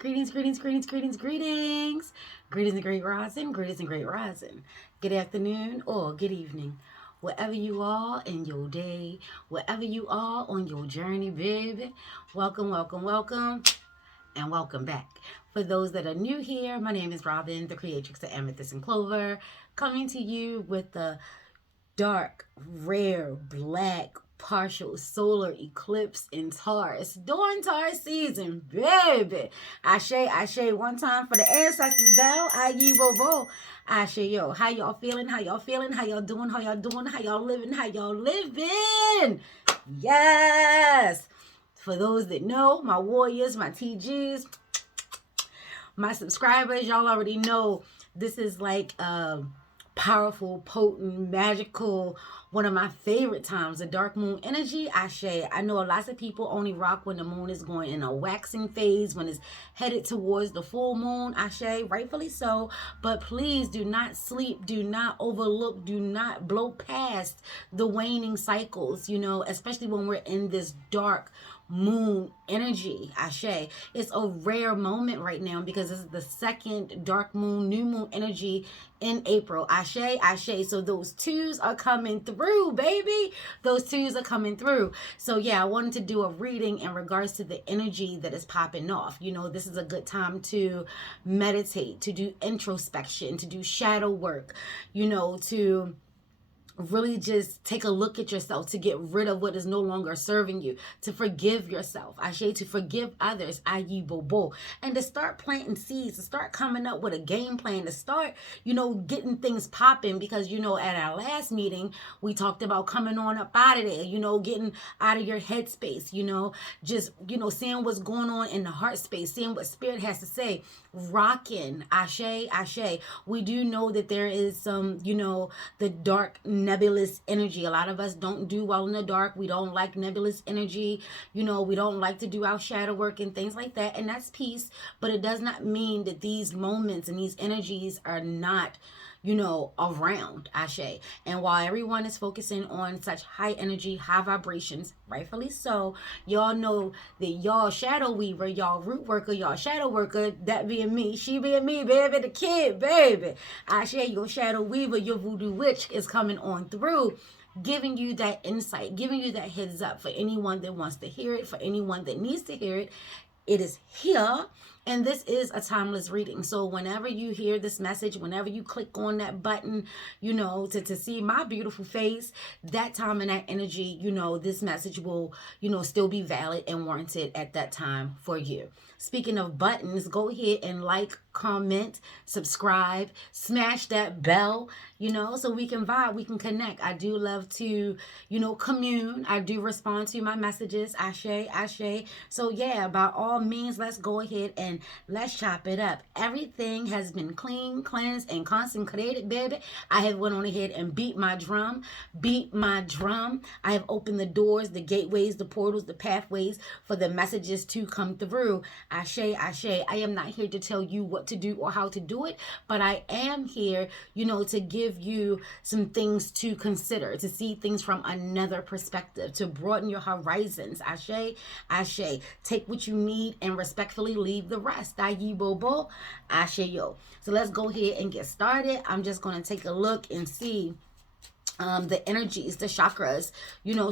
Greetings, greetings, greetings, greetings, greetings. Greetings and great rising, greetings and great rising. Good afternoon or good evening. Wherever you are in your day, wherever you are on your journey, baby. Welcome, welcome, welcome, and welcome back. For those that are new here, my name is Robin, the creatrix of Amethyst and Clover, coming to you with the dark, rare, black, partial solar eclipse in Taurus during Taurus season, baby. Ashe, ashe, one time for the ancestors down. Aye, bo, bo. Ashe, yo. How y'all feeling? How y'all feeling? How y'all doing? How y'all doing? How y'all living? How y'all living? Yes. For those that know, my warriors, my TGs, my subscribers, y'all already know this is like powerful, potent, magical, one of my favorite times, the dark moon energy. I know lots of people only rock when the moon is going in a waxing phase, when it's headed towards the full moon. Rightfully so. But please do not sleep, do not overlook, do not blow past the waning cycles, especially when we're in this dark moon energy. It's a rare moment right now because this is the second dark moon, new moon energy in April. So those twos are coming through, baby. Those twos are coming through. So yeah, I wanted to do a reading in regards to the energy that is popping off. This is a good time to meditate, to do introspection, to do shadow work, to really just take a look at yourself, to get rid of what is no longer serving you, to forgive yourself, to forgive others, bobo, and to start planting seeds, to start coming up with a game plan, to start, getting things popping, because, at our last meeting, we talked about coming on up out of there, getting out of your headspace, just, seeing what's going on in the heart space, seeing what spirit has to say, rocking, ashe. We do know that there is some, the dark nebulous energy. A lot of us don't do well in the dark. We don't like nebulous energy. We don't like to do our shadow work and things like that. And that's peace. But it does not mean that these moments and these energies are not, around, ashe. And while everyone is focusing on such high energy, high vibrations, rightfully so, y'all know that y'all shadow weaver, y'all root worker, y'all shadow worker, that being me, she being me, baby, the kid, baby, ashe, your shadow weaver, your voodoo witch is coming on through, giving you that insight, giving you that heads up for anyone that wants to hear it, for anyone that needs to hear it. It is here, and this is a timeless reading. So whenever you hear this message, whenever you click on that button, to see my beautiful face, that time and that energy, this message will, still be valid and warranted at that time for you. Speaking of buttons, go ahead and like, comment, subscribe, smash that bell, so we can vibe, we can connect. I do love to, commune. I do respond to my messages, ashe. So yeah, by all means, let's go ahead and let's chop it up. Everything has been clean, cleansed, and consecrated, baby. I have went on ahead and beat my drum. I have opened the doors, the gateways, the portals, the pathways for the messages to come through. Ashe. I am not here to tell you what to do or how to do it, but I am here, to give you some things to consider, to see things from another perspective, to broaden your horizons. Ashe. Take what you need and respectfully leave the rest. Ayi bobo, ashe yo. So let's go ahead and get started. I'm just going to take a look and see the energies, the chakras,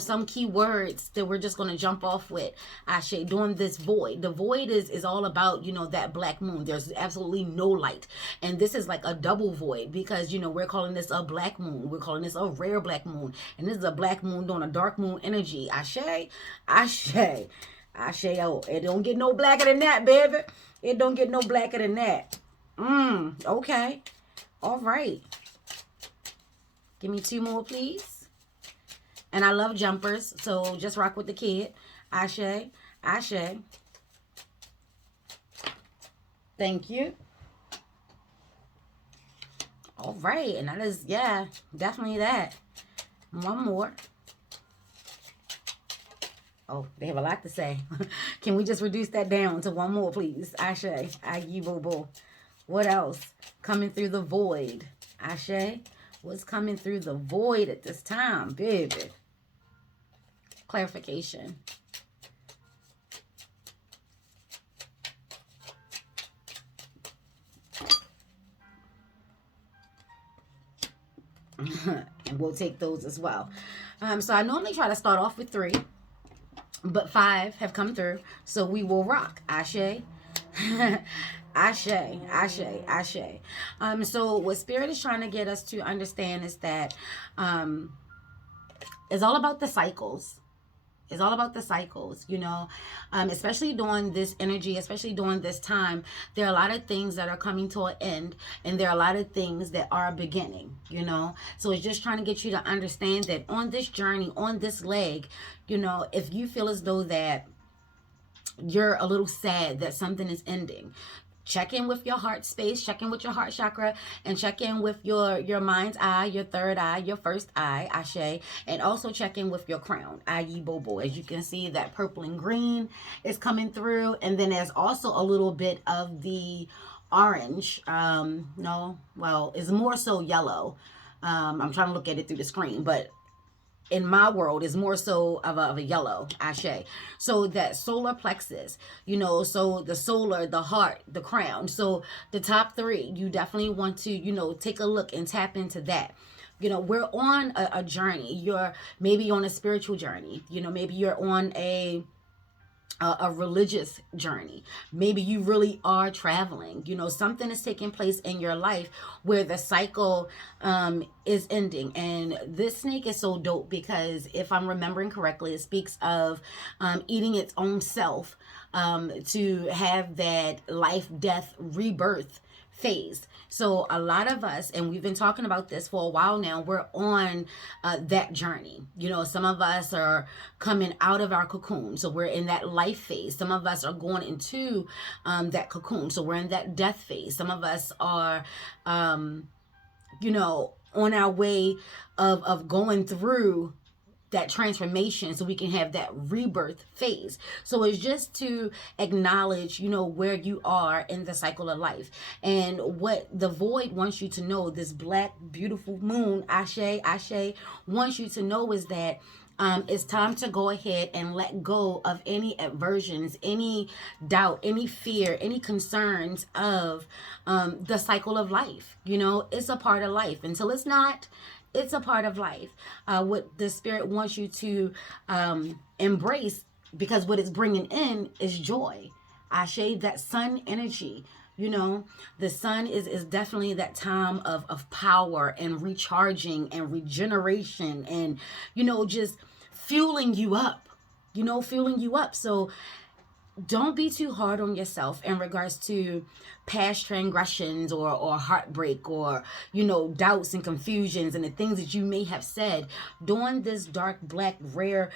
some key words that we're just going to jump off with, ashe, during this void. The void is all about, that black moon. There's absolutely no light. And this is like a double void because, we're calling this a black moon. We're calling this a rare black moon. And this is a black moon doing a dark moon energy. Ashe. Oh, it don't get no blacker than that, baby. It don't get no blacker than that. Okay. All right. Give me two more, please. And I love jumpers, so just rock with the kid. Ashe. Thank you. All right, and that is, yeah, definitely that. One more. Oh, they have a lot to say. Can we just reduce that down to one more, please? Ashe. Ayi bobo. What else? Coming through the void. Ashe. What's coming through the void at this time, baby? Clarification. And we'll take those as well. So I normally try to start off with 3, but 5 have come through. So we will rock. Ashe. Ashe, ashe, ashe. So what Spirit is trying to get us to understand is that it's all about the cycles. It's all about the cycles, especially during this energy, especially during this time. There are a lot of things that are coming to an end, and there are a lot of things that are beginning, So it's just trying to get you to understand that on this journey, on this leg, if you feel as though that you're a little sad that something is ending, check in with your heart space, check in with your heart chakra, and check in with your mind's eye, your third eye, your first eye, Ashe, and also check in with your crown, i.e. Bobo. As you can see, that purple and green is coming through, and then there's also a little bit of the orange. It's more so yellow. I'm trying to look at it through the screen, but in my world is more so of a yellow, Ashe. So that solar plexus, so the solar, the heart, the crown. So the top 3, you definitely want to, take a look and tap into that. We're on a journey. You're maybe on a spiritual journey. Maybe you're on a religious journey. Maybe you really are traveling. Something is taking place in your life where the cycle is ending. And this snake is so dope because if I'm remembering correctly, it speaks of eating its own self to have that life, death, rebirth phase. So a lot of us, and we've been talking about this for a while now, we're on that journey. Some of us are coming out of our cocoon, so we're in that life phase. Some of us are going into that cocoon, so we're in that death phase. Some of us are on our way of going through that transformation so we can have that rebirth phase. So it's just to acknowledge, where you are in the cycle of life. And what the void wants you to know, this black, beautiful moon, Ashe, Ashe, wants you to know is that it's time to go ahead and let go of any aversions, any doubt, any fear, any concerns of the cycle of life. It's a part of life. Until it's not, it's a part of life. What the Spirit wants you to embrace, because what it's bringing in is joy. Ashe, that sun energy. The sun is definitely that time of power and recharging and regeneration and, just fueling you up, So don't be too hard on yourself in regards to past transgressions or heartbreak or, doubts and confusions and the things that you may have said during this dark, black, rare,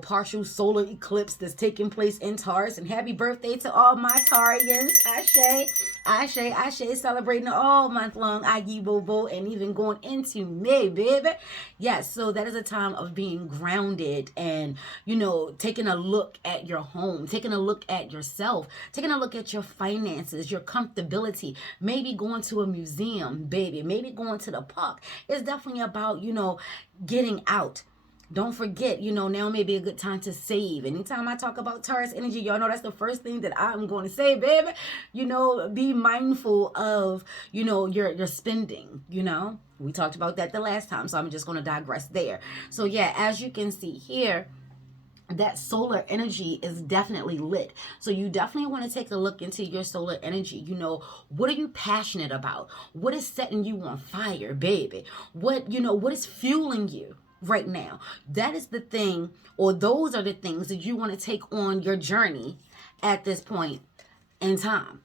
partial solar eclipse that's taking place in Taurus. And happy birthday to all my Taurians. Ashe, Ashe, Ashe, celebrating all month long. Agi Bobo, and even going into May, baby. Yes, so that is a time of being grounded and, taking a look at your home, taking a look at yourself, taking a look at your finances, your comfortability, maybe going to a museum, baby, maybe going to the park. It's definitely about, getting out. Don't forget, now may be a good time to save. Anytime I talk about Taurus energy, y'all know that's the first thing that I'm going to say, baby. Be mindful of, your spending, We talked about that the last time, so I'm just going to digress there. So, yeah, as you can see here, that solar energy is definitely lit. So you definitely want to take a look into your solar energy. What are you passionate about? What is setting you on fire, baby? What is fueling you right now? That is the thing, or those are the things that you want to take on your journey at this point in time.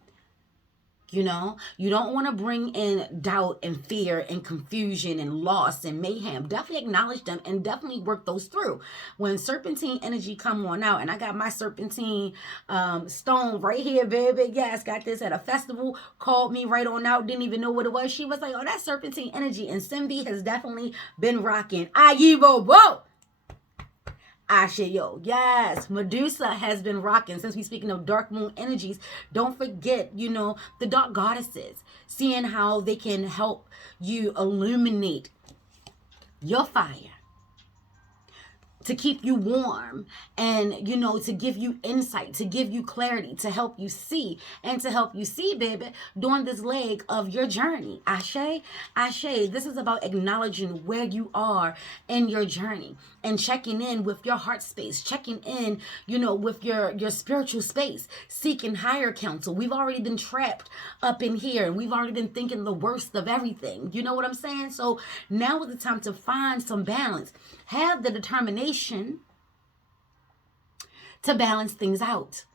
You don't want to bring in doubt and fear and confusion and loss and mayhem. Definitely acknowledge them and definitely work those through. When serpentine energy come on out, and I got my serpentine stone right here, baby. Yes, got this at a festival. Called me right on out. Didn't even know what it was. She was like, oh, that's serpentine energy. And Simbi has definitely been rocking. Ayibo, whoa! Ashayo. Yes, Medusa has been rocking. Since we speaking of dark moon energies, don't forget, the dark goddesses, seeing how they can help you illuminate your fire, to keep you warm, and to give you insight, to give you clarity, to help you see, and to help you see, baby, during this leg of your journey. Ashe, Ashe. This is about acknowledging where you are in your journey and checking in with your heart space, checking in, with your spiritual space, seeking higher counsel. We've already been trapped up in here, and we've already been thinking the worst of everything. You know what I'm saying? So now is the time to find some balance. Have the determination to balance things out,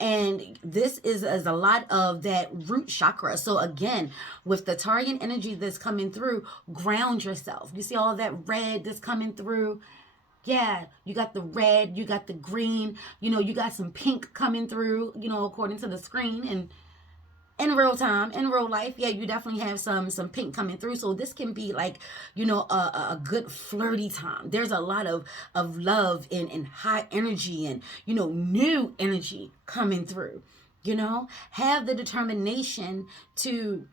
and this is a lot of that root chakra. So again, with the Tarian energy that's coming through, ground yourself. You see all that red that's coming through? Yeah, you got the red, you got the green, you got some pink coming through, according to the screen. And in real time, in real life, yeah, you definitely have some pink coming through. So this can be like, a good flirty time. There's a lot of love and high energy and, new energy coming through. Have the determination to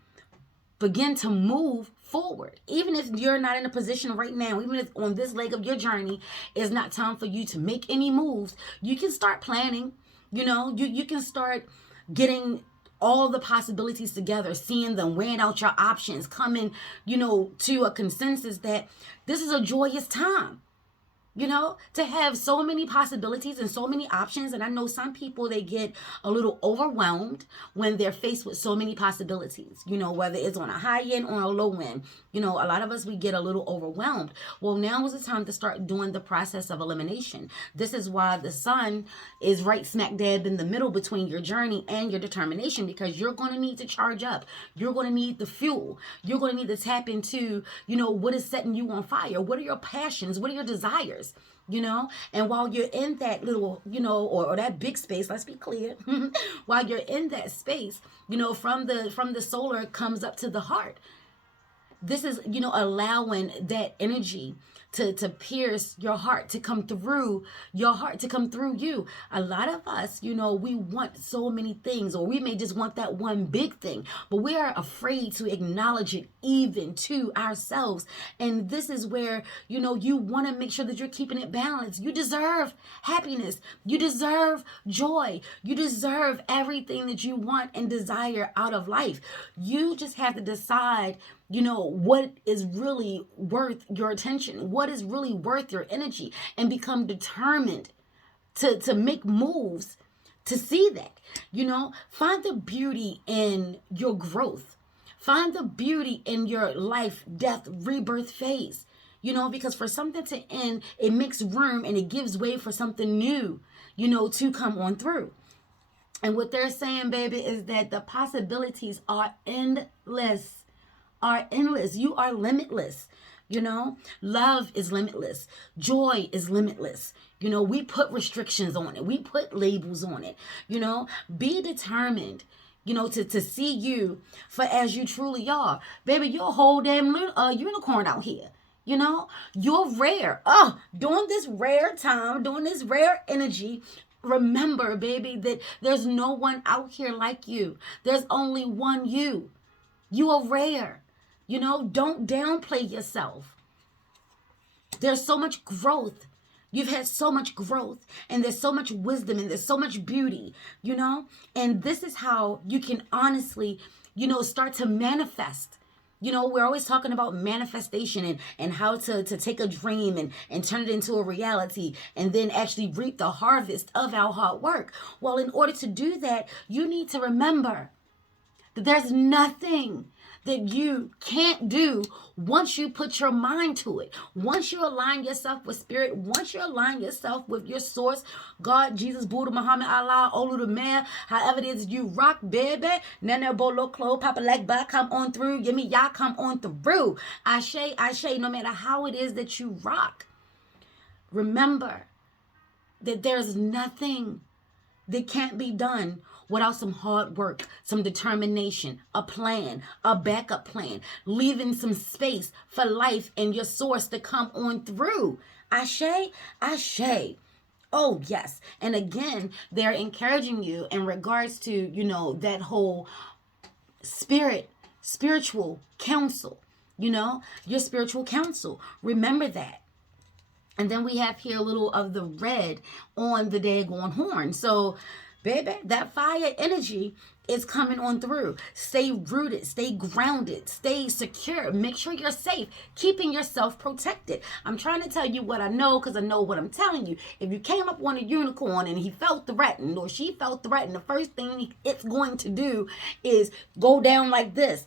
begin to move forward. Even if you're not in a position right now, even if on this leg of your journey it's not time for you to make any moves, you can start planning. You can start getting all the possibilities together, seeing them, weighing out your options, coming, to a consensus that this is a joyous time. To have so many possibilities and so many options. And I know some people, they get a little overwhelmed when they're faced with so many possibilities, whether it's on a high end or a low end. A lot of us, we get a little overwhelmed. Well, now is the time to start doing the process of elimination. This is why the sun is right smack dab in the middle between your journey and your determination, because you're going to need to charge up. You're going to need the fuel. You're going to need to tap into, what is setting you on fire? What are your passions? What are your desires? And while you're in that little, or that big space, let's be clear, while you're in that space, from the solar comes up to the heart. This is, allowing that energy to pierce your heart, to come through your heart, to come through you. A lot of us, we want so many things, or we may just want that one big thing, but we are afraid to acknowledge it even to ourselves. And this is where, you want to make sure that you're keeping it balanced. You deserve happiness. You deserve joy. You deserve everything that you want and desire out of life. You just have to decide, what is really worth your attention, what is really worth your energy, and become determined to make moves to see that. Find the beauty in your growth. Find the beauty in your life, death, rebirth phase. Because for something to end, it makes room and it gives way for something new, to come on through. And what they're saying, baby, is that the possibilities are endless. You are limitless. Love is limitless. Joy is limitless. We put restrictions on it. We put labels on it. Be determined, to see you for as you truly are. Baby, you're a whole damn unicorn out here. You're rare. During this rare time, during this rare energy, remember, baby, that there's no one out here like you. There's only one you. You are rare. Don't downplay yourself. There's so much growth. You've had so much growth, and there's so much wisdom, and there's so much beauty, and this is how you can honestly, start to manifest. We're always talking about manifestation and how to take a dream and turn it into a reality, and then actually reap the harvest of our hard work. Well, in order to do that, you need to remember that there's nothing that you can't do once you put your mind to it. Once you align yourself with spirit, once you align yourself with your source, God, Jesus, Buddha, Muhammad, Allah, Olu the man, however it is you rock, baby. Nana Bolo Klo, Papa Legba, come on through. Yemi Ya, come on through. Ashe, no matter how it is that you rock. Remember that there's nothing that can't be done without some hard work, some determination, a plan, a backup plan, leaving some space for life and your source to come on through. Ashe. Oh, yes. And again, they're encouraging you in regards to, that whole spiritual counsel, your spiritual counsel. Remember that. And then we have here a little of the red on the daggone horn. So, baby, that fire energy is coming on through. Stay rooted, stay grounded, stay secure. Make sure you're safe, keeping yourself protected. I'm trying to tell you what I know because I know what I'm telling you. If you came up on a unicorn and he felt threatened or she felt threatened, the first thing it's going to do is go down like this.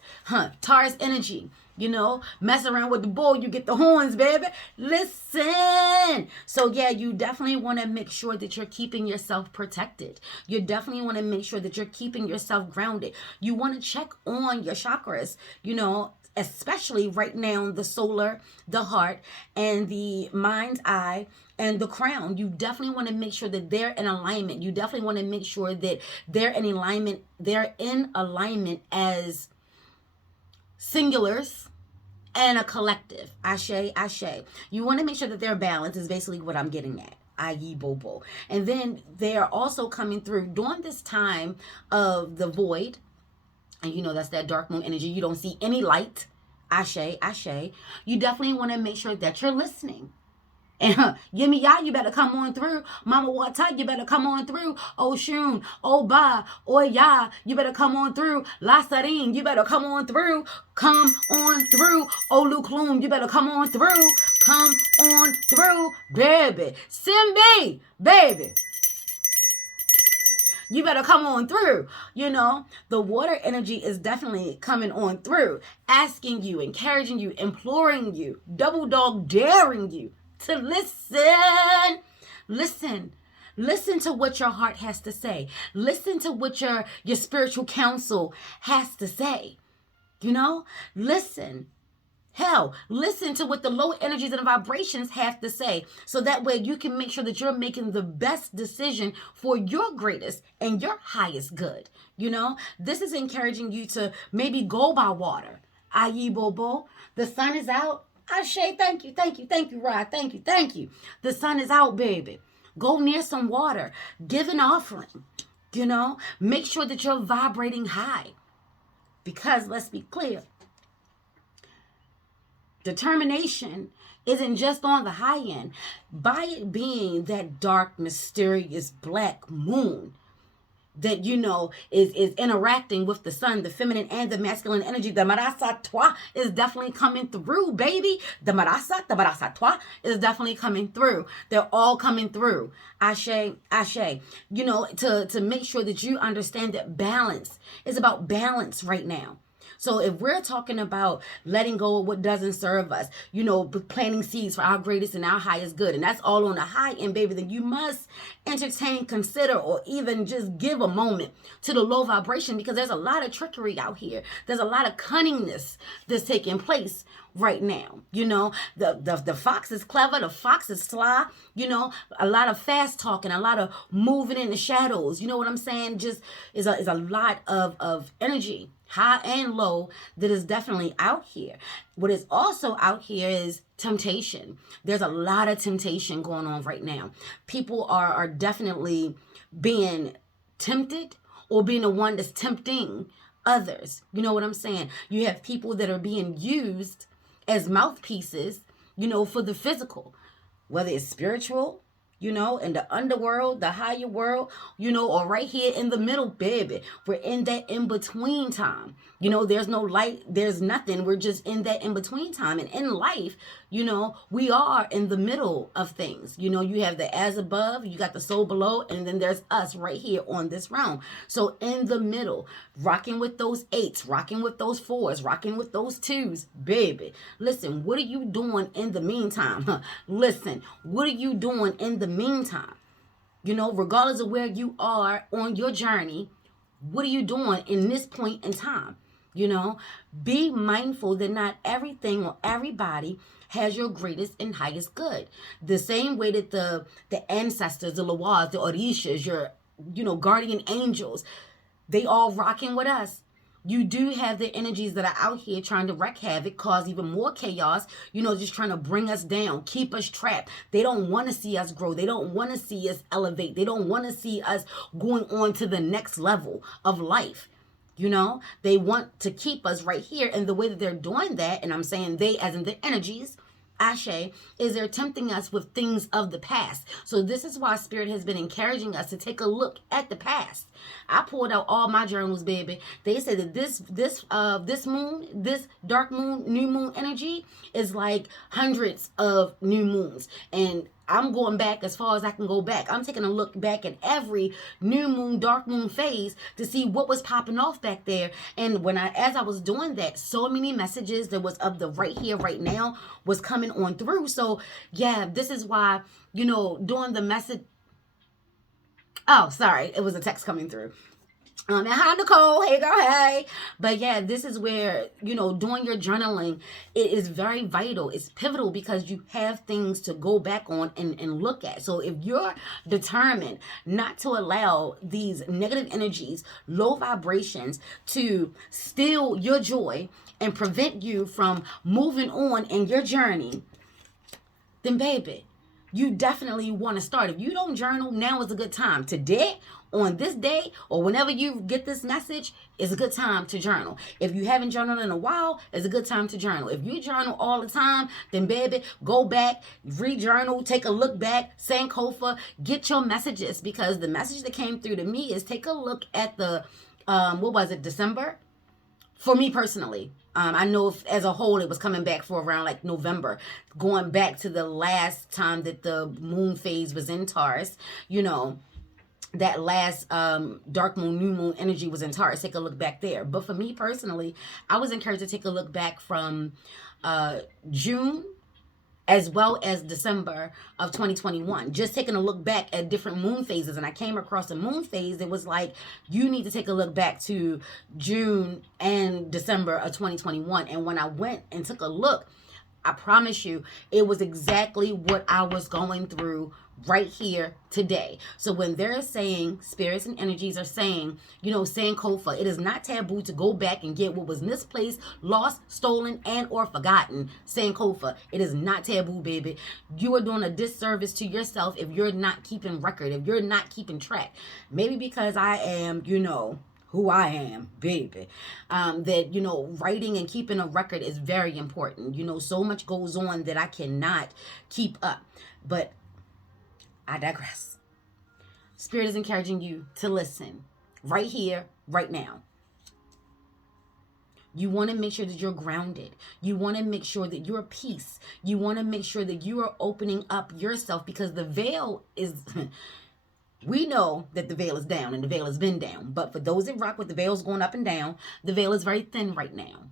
Taurus energy. You know, mess around with the bull, you get the horns, baby. Listen. So, yeah, you definitely want to make sure that you're keeping yourself protected. You definitely want to make sure that you're keeping yourself grounded. You want to check on your chakras, you know, especially right now, the solar, the heart, and the mind's eye, and the crown. You definitely want to make sure that they're in alignment. You definitely want to make sure that they're in alignment. They're in alignment as singulars and a collective. Ashe, ashe. You want to make sure that they're balanced is basically what I'm getting at, i.e. Bobo. And then they are also coming through during this time of the void. And you know that's that dark moon energy. You don't see any light. Ashe, ashe. You definitely want to make sure that you're listening. And Gimme Ya, you better come on through. Mama Wata, you better come on through. Oshun, Oba, Oya, you better come on through. Lasarin, you better come on through. Come on through. Oluklum, you better come on through. Come on through, baby. Simbi, baby. You better come on through. You know, the water energy is definitely coming on through, asking you, encouraging you, imploring you, double dog daring you to listen. Listen to what your heart has to say. Listen to what your spiritual counsel has to say. You know, listen. Hell, listen to what the low energies and vibrations have to say. So that way you can make sure that you're making the best decision for your greatest and your highest good. You know, this is encouraging you to maybe go by water. I.e. Bobo, the sun is out. Ashe, thank you, Rod, thank you. The sun is out, baby. Go near some water. Give an offering. You know, make sure that you're vibrating high. Because let's be clear, determination isn't just on the high end. By it being that dark, mysterious black moon that, you know, is interacting with the sun, the feminine and the masculine energy, the marasa toi is definitely coming through, baby. The marasa toi is definitely coming through. They're all coming through. Ashe, ashe. You know, to make sure that you understand that balance is about balance right now. So if we're talking about letting go of what doesn't serve us, you know, planting seeds for our greatest and our highest good, and that's all on the high end, baby, then you must entertain, consider, or even just give a moment to the low vibration, because there's a lot of trickery out here. There's a lot of cunningness that's taking place right now. You know, the fox is clever, the fox is sly, you know, a lot of fast talking, a lot of moving in the shadows. You know what I'm saying? Just is a lot of energy, high and low, that is definitely out here. What is also out here is temptation. There's a lot of temptation going on right now. People are definitely being tempted or being the one that's tempting others. You know what I'm saying? You have people that are being used as mouthpieces, you know, for the physical, whether it's spiritual, you know, in the underworld, the higher world, you know, or right here in the middle, baby. We're in that in-between time. You know, there's no light, there's nothing. We're just in that in-between time. And in life, you know, we are in the middle of things. You know, you have the as above, you got the soul below, and then there's us right here on this realm. So in the middle, rocking with those 8s, rocking with those 4s, rocking with those 2s, baby. Listen, what are you doing in the meantime? Listen, what are you doing in the meantime? You know, regardless of where you are on your journey, what are you doing in this point in time? You know, be mindful that not everything or everybody has your greatest and highest good. The same way that the ancestors, the Lawaz, the Orishas, your, you know, guardian angels, they all rocking with us. You do have the energies that are out here trying to wreak havoc, cause even more chaos, you know, just trying to bring us down, keep us trapped. They don't want to see us grow. They don't want to see us elevate. They don't want to see us going on to the next level of life. You know, they want to keep us right here. And the way that they're doing that, and I'm saying they as in the energies, Ashe, is they're tempting us with things of the past. So this is why Spirit has been encouraging us to take a look at the past. I pulled out all my journals, baby. They said that this moon, this dark moon, new moon energy is like hundreds of new moons. And I'm going back as far as I can go back. I'm taking a look back at every new moon, dark moon phase to see what was popping off back there. And as I was doing that, so many messages that was of the right here, right now was coming on through. So yeah, this is why, doing the message. Oh, sorry. It was a text coming through. And hi, Nicole. Hey, girl. Hey. But yeah, this is where, doing your journaling, it is very vital. It's pivotal because you have things to go back on and look at. So if you're determined not to allow these negative energies, low vibrations to steal your joy and prevent you from moving on in your journey, then baby, you definitely want to start. If you don't journal, now is a good time. Today, on this day, or whenever you get this message, it's a good time to journal. If you haven't journaled in a while, it's a good time to journal. If you journal all the time, then baby, go back, re-journal, take a look back, Sankofa, get your messages, because the message that came through to me is take a look at the, December? For me personally, I know as a whole it was coming back for around like November, going back to the last time that the moon phase was in Taurus, that last dark moon, new moon energy was in Taurus. Take a look back there. But for me personally, I was encouraged to take a look back from June as well as December of 2021. Just taking a look back at different moon phases. And I came across a moon phase that was like, you need to take a look back to June and December of 2021. And when I went and took a look, I promise you, it was exactly what I was going through right here today. So when they're saying, spirits and energies are saying, Sankofa, it is not taboo to go back and get what was misplaced, lost, stolen, and or forgotten. Sankofa, it is not taboo, baby. You are doing a disservice to yourself if you're not keeping record, if you're not keeping track. Maybe because I am, who I am, baby. That, writing and keeping a record is very important. So much goes on that I cannot keep up. But I digress. Spirit is encouraging you to listen right here, right now. You want to make sure that you're grounded. You want to make sure that you're at peace. You want to make sure that you are opening up yourself, because the veil is... We know that the veil is down and the veil has been down. But for those that rock with the veils going up and down, the veil is very thin right now.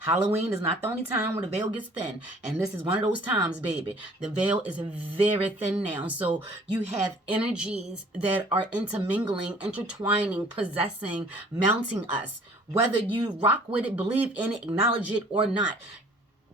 Halloween is not the only time when the veil gets thin. And this is one of those times, baby. The veil is very thin now. So you have energies that are intermingling, intertwining, possessing, mounting us. Whether you rock with it, believe in it, acknowledge it or not,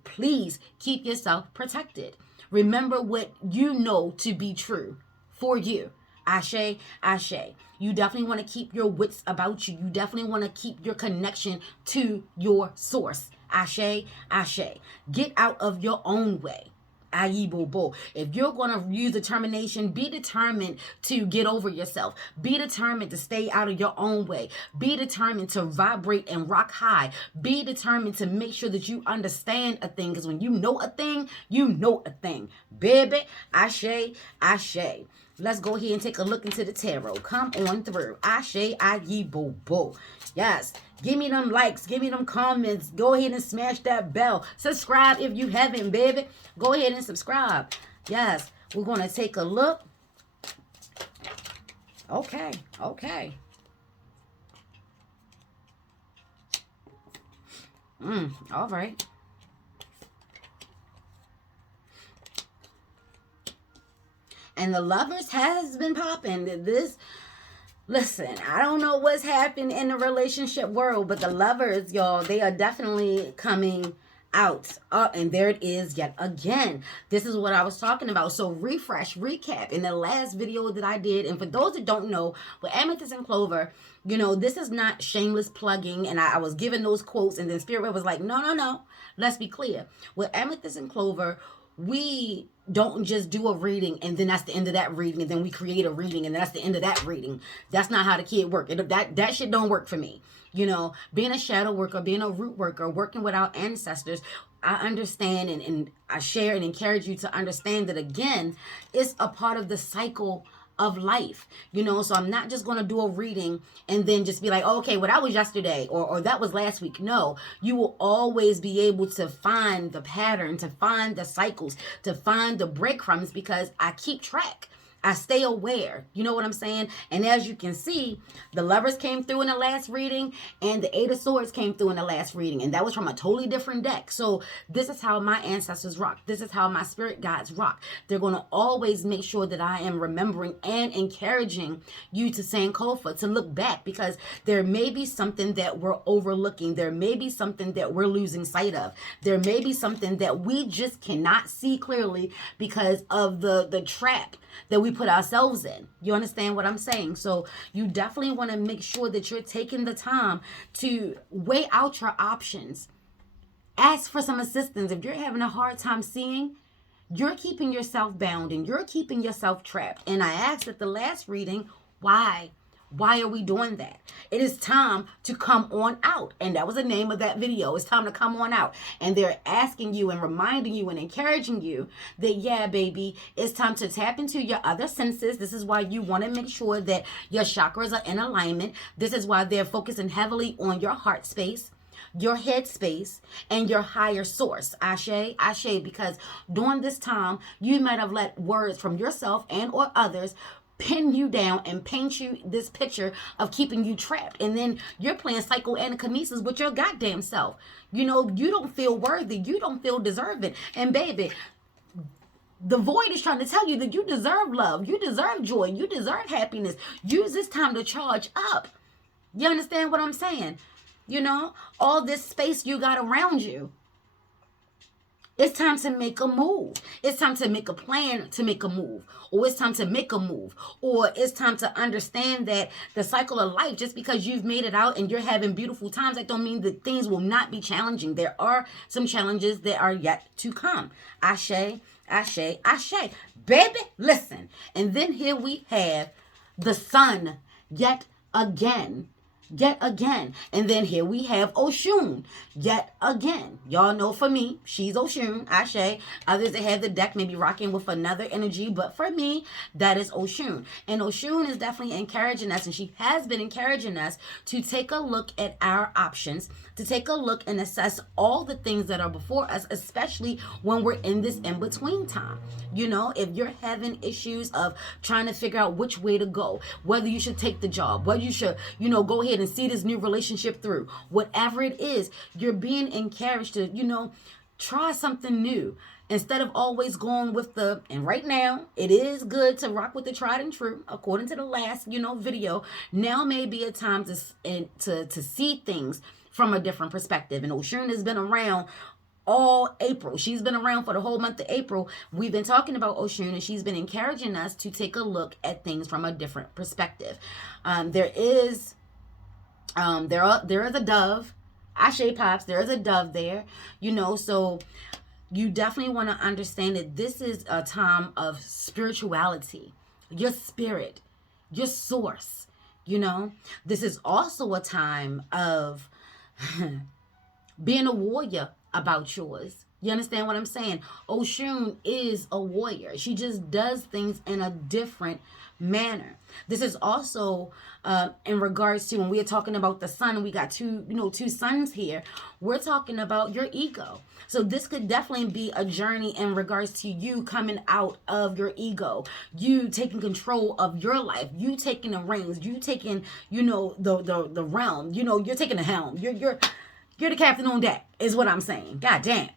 please keep yourself protected. Remember what you know to be true for you. Ashe, ashe. You definitely want to keep your wits about you. You definitely want to keep your connection to your source. Ashe, ashe. Get out of your own way. Ayibobo. If you're going to use determination, be determined to get over yourself. Be determined to stay out of your own way. Be determined to vibrate and rock high. Be determined to make sure that you understand a thing. Because when you know a thing, you know a thing. Baby, ashe, ashe. Let's go ahead and take a look into the tarot. Come on through. Ashe, ayibobo. Yes. Give me them likes. Give me them comments. Go ahead and smash that bell. Subscribe if you haven't, baby. Go ahead and subscribe. Yes. We're going to take a look. Okay. Okay. All right. And the Lovers has been popping. Listen, I don't know what's happened in the relationship world, but the Lovers, y'all, they are definitely coming out. And there it is yet again. This is what I was talking about. So refresh, recap in the last video that I did. And for those that don't know, with Amethyst and Clover, this is not shameless plugging. And I was giving those quotes, and then Spirit was like, no. Let's be clear. With Amethyst and Clover, we don't just do a reading and then that's the end of that reading, and then we create a reading and that's the end of that reading. That's not how the kid work. That shit don't work for me. Being a shadow worker, being a root worker, working with our ancestors, I understand and I share and encourage you to understand that, again, it's a part of the cycle of life, so I'm not just going to do a reading and then just be like, oh, okay, well, that was yesterday, or that was last week. No, you will always be able to find the pattern, to find the cycles, to find the breadcrumbs, because I keep track. I stay aware. You know what I'm saying? And as you can see, the Lovers came through in the last reading and the Eight of Swords came through in the last reading. And that was from a totally different deck. So this is how my ancestors rock. This is how my spirit guides rock. They're going to always make sure that I am remembering and encouraging you to Sankofa, to look back, because there may be something that we're overlooking. There may be something that we're losing sight of. There may be something that we just cannot see clearly because of the trap that we put ourselves in. You understand what I'm saying? So you definitely want to make sure that you're taking the time to weigh out your options. Ask for some assistance. If you're having a hard time seeing, you're keeping yourself bound and you're keeping yourself trapped. And I asked at the last reading, why? Why are we doing that? It is time to come on out. And that was the name of that video. It's time to come on out. And they're asking you and reminding you and encouraging you that, yeah, baby, it's time to tap into your other senses. This is why you want to make sure that your chakras are in alignment. This is why they're focusing heavily on your heart space, your head space, and your higher source. Ashe, ashe, because during this time, you might have let words from yourself and or others pin you down and paint you this picture of keeping you trapped. And then you're playing psychoanakinesis with your goddamn self. You don't feel worthy. You don't feel deserving. And baby, the void is trying to tell you that you deserve love. You deserve joy. You deserve happiness. Use this time to charge up. You understand what I'm saying? All this space you got around you. It's time to make a move. It's time to make a plan to make a move. Or it's time to make a move. Or it's time to understand that the cycle of life, just because you've made it out and you're having beautiful times, that don't mean that things will not be challenging. There are some challenges that are yet to come. Ashe, ashe, ashe. Baby, listen. And then here we have the sun yet again. Yet again. And then here we have Oshun. Yet again. Y'all know for me, she's Oshun, Ashe. Others that have the deck may be rocking with another energy, but for me, that is Oshun. And Oshun is definitely encouraging us, and she has been encouraging us to take a look at our options, to take a look and assess all the things that are before us, especially when we're in this in-between time. If you're having issues of trying to figure out which way to go, whether you should take the job, whether you should, go ahead and see this new relationship through, whatever it is, you're being encouraged to, try something new instead of always going with and right now it is good to rock with the tried and true, according to the last, video. Now may be a time to see things from a different perspective. And Oshun has been around all April. She's been around for the whole month of April. We've been talking about Oshun, and she's been encouraging us to take a look at things from a different perspective. There is a dove. Ashe Pops, there is a dove there. So you definitely want to understand that this is a time of spirituality, your spirit, your source. This is also a time of being a warrior about yours. You understand what I'm saying? Oshun is a warrior. She just does things in a different manner. This is also in regards to when we are talking about the sun. We got two suns here. We're talking about your ego. So this could definitely be a journey in regards to you coming out of your ego, you taking control of your life, you taking the reins, you taking the realm. You're taking the helm. You're the captain on deck, is what I'm saying. God damn.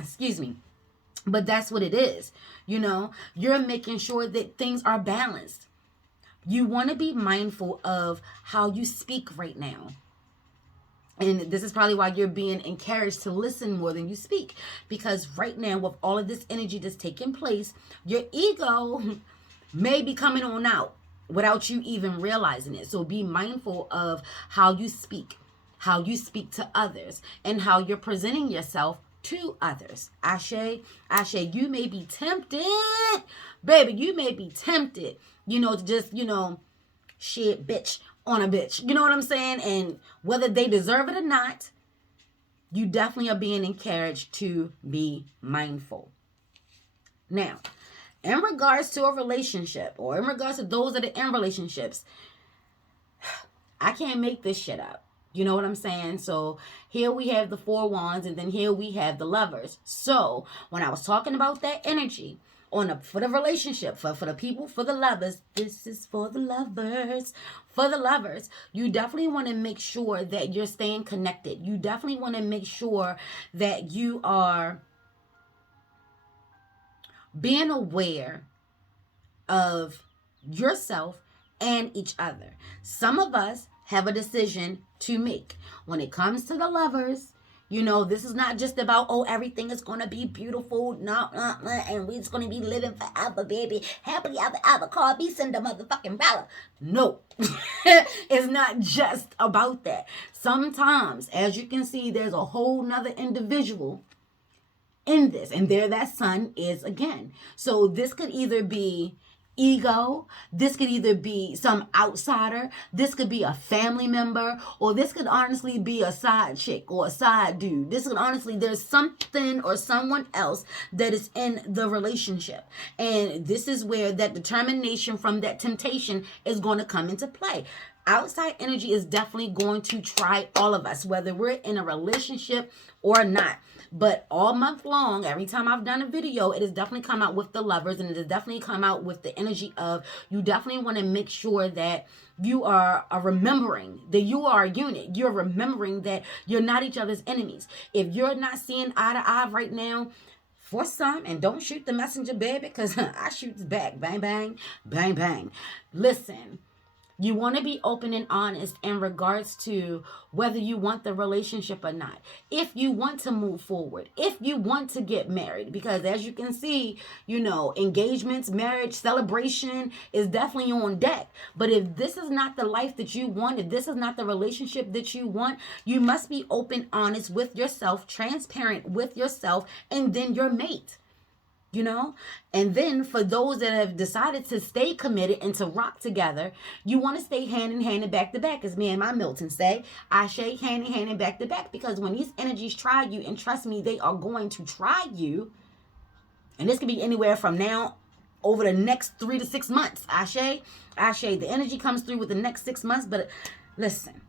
Excuse me. But that's what it is. You're making sure that things are balanced. You want to be mindful of how you speak right now. And this is probably why you're being encouraged to listen more than you speak. Because right now, with all of this energy that's taking place, your ego may be coming on out without you even realizing it. So be mindful of how you speak to others, and how you're presenting yourself to others. Ashe, ashe, you may be tempted, baby, you may be tempted, to just, shit bitch on a bitch. You know what I'm saying? And whether they deserve it or not, you definitely are being encouraged to be mindful. Now, in regards to a relationship, or in regards to those that are in relationships, I can't make this shit up. You know what I'm saying? So here we have the 4 wands, and then here we have the lovers. So when I was talking about that energy for the relationship, for the people, for the lovers, this is for the lovers. For the lovers, you definitely want to make sure that you're staying connected. You definitely want to make sure that you are being aware of yourself and each other. Some of us have a decision to make. When it comes to the lovers, you know, this is not just about, oh, everything is going to be beautiful, and we're just going to be living forever, baby. Happily ever, call me, send a motherfucking dollar. No, it's not just about that. Sometimes, as you can see, there's a whole nother individual in this, and there that sun is again. So this could either be ego, this could either be some outsider, this could be a family member, or this could honestly be a side chick or a side dude. This could honestly, there's something or someone else that is in the relationship, and this is where that determination from that temptation is going to come into play. Outside energy is definitely going to try all of us, whether we're in a relationship or not. But all month long, every time I've done a video, it has definitely come out with the lovers, and it has definitely come out with the energy of, you definitely want to make sure that you are remembering that you are a unit. You're remembering that you're not each other's enemies. If you're not seeing eye to eye right now, for some, and don't shoot the messenger, baby, because I shoot back. Bang, bang, bang, bang. Listen. You want to be open and honest in regards to whether you want the relationship or not. If you want to move forward, if you want to get married, because as you can see, you know, engagements, marriage, celebration is definitely on deck. But if this is not the life that you want, if this is not the relationship that you want, you must be open, honest with yourself, transparent with yourself, and then your mate. You know, and then for those that have decided to stay committed and to rock together, you want to stay hand in hand and back to back, as me and my Milton say. I shake hand in hand and back to back, because when these energies try you, and trust me, they are going to try you, and this could be anywhere from now over the next 3 to 6 months. I shake, the energy comes through with the next 6 months, but listen.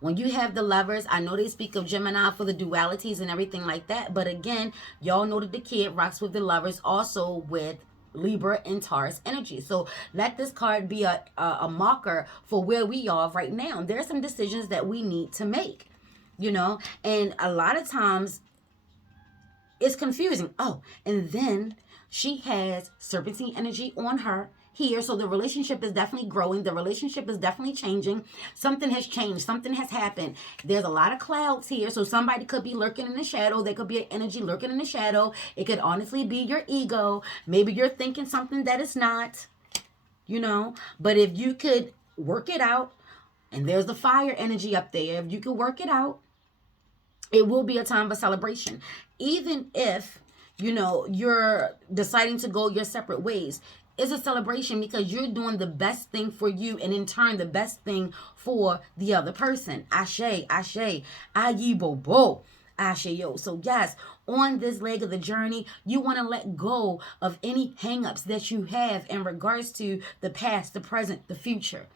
When you have the lovers, I know they speak of Gemini for the dualities and everything like that. But again, y'all know that the kid rocks with the lovers, also with Libra and Taurus energy. So let this card be a marker for where we are right now. There are some decisions that we need to make, you know, and a lot of times it's confusing. Oh, and then she has serpentine energy on her here. So the relationship is definitely growing. The relationship is definitely changing. Something has changed. Something has happened. There's a lot of clouds here. So somebody could be lurking in the shadow. There could be an energy lurking in the shadow. It could honestly be your ego. Maybe you're thinking something that it's not, you know. But if you could work it out, and there's the fire energy up there. If you could work it out, it will be a time for celebration. Even if, you know, you're deciding to go your separate ways, it's a celebration, because you're doing the best thing for you, and in turn the best thing for the other person. Ashe, ayi bobo, ashe yo. So yes, on this leg of the journey, you want to let go of any hangups that you have in regards to the past, the present, the future.